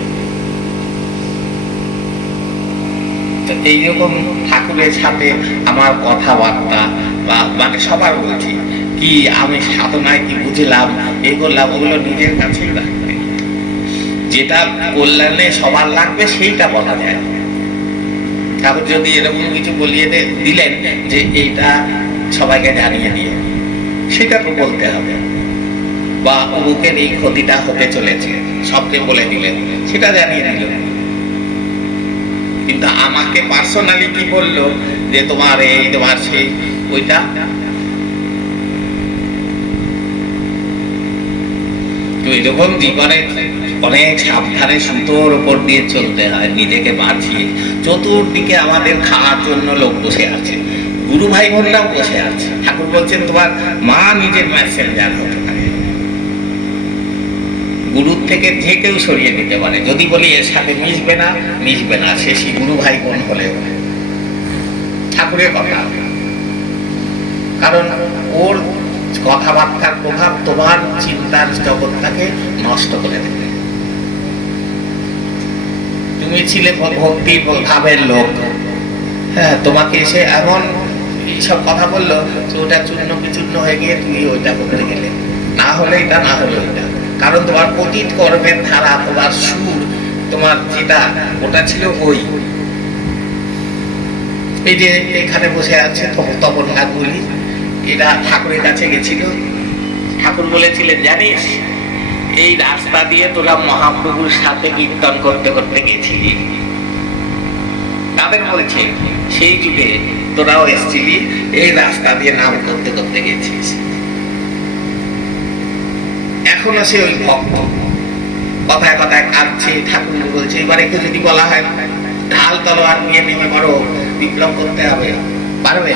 এইরকম ঠাকুরের সাথে আমার কথাবার্তা বা মানে সবার বলছি কি আমি সাধনায় কি বুঝলাম এই করলাম, ওগুলো নিজের কাছেই রাখবে। যেটা কল্যাণে সবার লাগবে সেইটা বলা যায়। তারপর যদি এরকম কিছু বলিয়ে দিলেন যে এইটা সবাইকে জানিয়ে দিয়ে, সেটা তো বলতে হবে। বা অমুকের এই ক্ষতিটা হতে চলেছে সবকে বলে দিলেন, সেটা জানিয়ে দিল। কিন্তু আমাকে পার্সোনালি কি বললো যে তোমার এই তোমার সেই ওইটা, তো এরকম জীবনে অনেক সাবধানে সুতোর উপর দিয়ে চলতে হয়, নিজেকে বাঁচিয়ে। চতুর্দিকে আমাদের খাওয়ার জন্য লোক বসে আছে, গুরু ভাই বোনরাও বসে আছে। ঠাকুর বলছেন তোমার মা নিজের মেসেঞ্জার হতে পারে, গুরুর থেকে যে কেউ সরিয়ে দিতে পারে। যদি বলি এর সাথে মিশবে না, মিশবে না, শেষই গুরু ভাই বোন হলে ঠাকুরের কথা। কারণ ওর কথাবার্তার প্রভাব তোমার চিন্তার জগৎটাকে নষ্ট করে দেবে। তুমি ছিলে ভক্তি ভাবের লোক, হ্যাঁ, তোমাকে এসে এমন এইসব কথা বললো যে ওটা চূর্ণ বিচূর্ণ হয়ে গিয়ে তুমি ওইটা করতে গেলে, না হলে এটা না হলে ওইটা। কারণ তোমার পতিত কর্মের ধারা, তোমার সুর, তোমার যেটা ওটা ছিল ওই। এই যে এখানে বসে আছে তপন গাঙ্গুলি, এরা ঠাকুরের কাছে গেছিল। ঠাকুর বলেছিলেন জানিস এই রাস্তা দিয়ে তোরা মহাপ্রভুর সাথে কীর্তন করতে করতে গেছিলি। তাদের বলছে সেই যুগে তোরাও এসেছিলি, এই রাস্তা দিয়ে নাম করতে করতে গেছিস। এখনো সে ওই ভক্ত, কথায় কথায় কাঁদছে। ঠাকুর বলছে এবার একটু যদি বলা হয় ঢাল তলোয়ার নিয়ে নেমে বড় বিপ্লব করতে হবে, পারবে?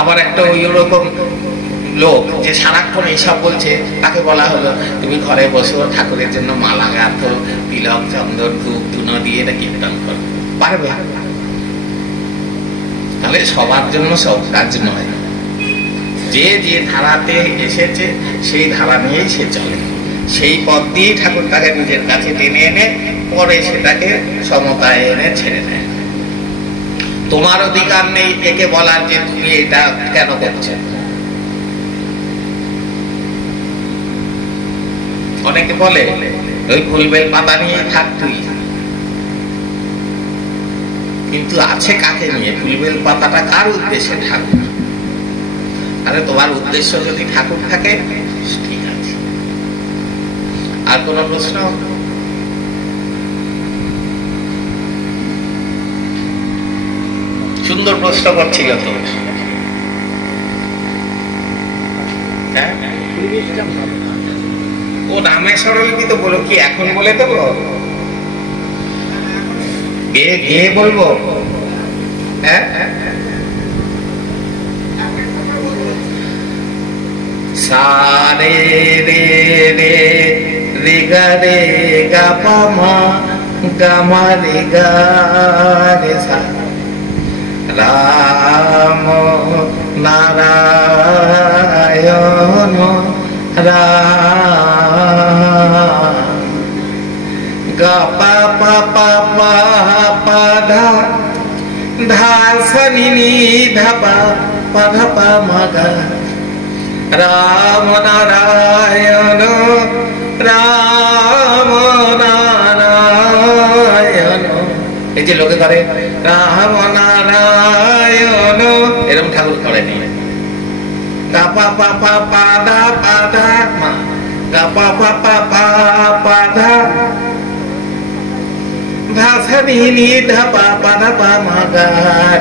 আবার একটা ওই রকম লোক যে সারাক্ষণ এইসব বলছে, তাকে বলা হলো তুমি ঘরে বসে ঠাকুরের জন্য মালা গাঁথো, তিলক চন্দন ধূপ ধুনো দিয়ে এটা কীর্তন করো, পারবে? তাহলে সবার জন্য সব কাজ নয়। যে যে ধারাতে এসেছে সেই ধারা নিয়েই সে চলে, সেই পথ দিয়েই ঠাকুর তাকে নিজের কাছে টেনে এনে পরে সেটাকে সমতায় এনে ছেড়ে দেয়। তোমার অধিকার নেই একে বলার যে তুমি এটা কেন করছো। অনেকে বলে ওই ফুলবেল পাতা নিয়ে থাক তুই, কিন্তু আছে কাকে নিয়ে? ফুলবেল পাতাটা কার উদ্দেশ্যে? ঠাকুর। আরে তোমার উদ্দেশ্য যদি ঠাকুর থাকে ঠিক আছে। আর কোন প্রশ্ন? সুন্দর প্রশ্ন করছিল তো। ও নামের স্বরলিপি তো বলো, কি এখন বলে দেবো? গিয়ে বলবো? হ্যাঁ, সারে রে রে রে গা রে গা পা মা গা মা রে গা রে সা। রাম নারায়ণ রাম গা পা পা পা পা পা ধা ধা সা নি নি ধা পা পা ধা পা মা গা। রাম নারায়ণ রাম নারায়ণ, এই যে লোকে করে রাম নারায়ণ, এরকম ঠাকুর করেনি। গা পা পা পা পা ধা মা গা পা পা পা পা পা ধা ধা সা নি নি ধা পা পা ধা পা মা গা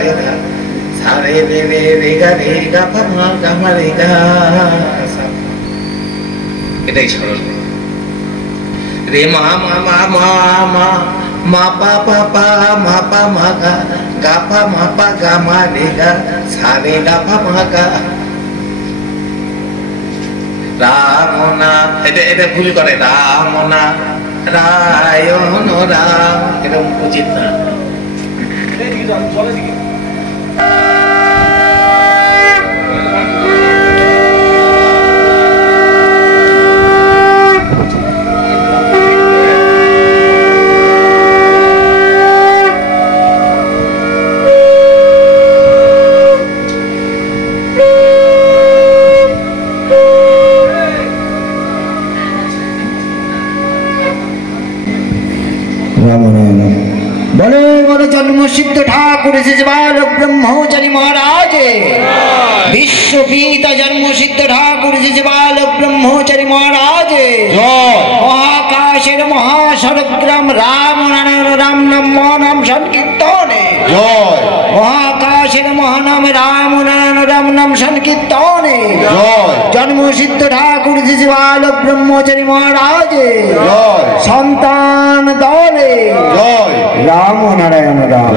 রে ধা সারে রে রে রে গা রে গা পা মা গা মা রে গা সা। এটাই সরল। রে মা মা মা মা মা মা পা পা পা মা পা মা গা গা পা মা পা গা মা রে গা সারে গা পা মা গা। রাম না, এটা ভুল করে, রাম না রায়ণ রাম, এরকম উচিত না। সিদ্ধ ঠাকুর এসেছে বালক ব্রহ্মচারী মহারাজ। বিশ্বপিতা জন্ম সিদ্ধ ঠাকুর এসেছে বালক ব্রহ্মচারী মহারাজ। মহাকাশের মহাসড়গ্রাম রাম নারায়ণ রাম নাম মহানাম সংকীর্তনে। মহাকাশের মহানাম রাম নারায়ণ রাম নাম সংকীর্তনে। জন্ম সিদ্ধ ঠাকুর এসেছে বালক ব্রহ্মচারী মহারাজ। সন্তান দলে রাম নারায়ণ রাম।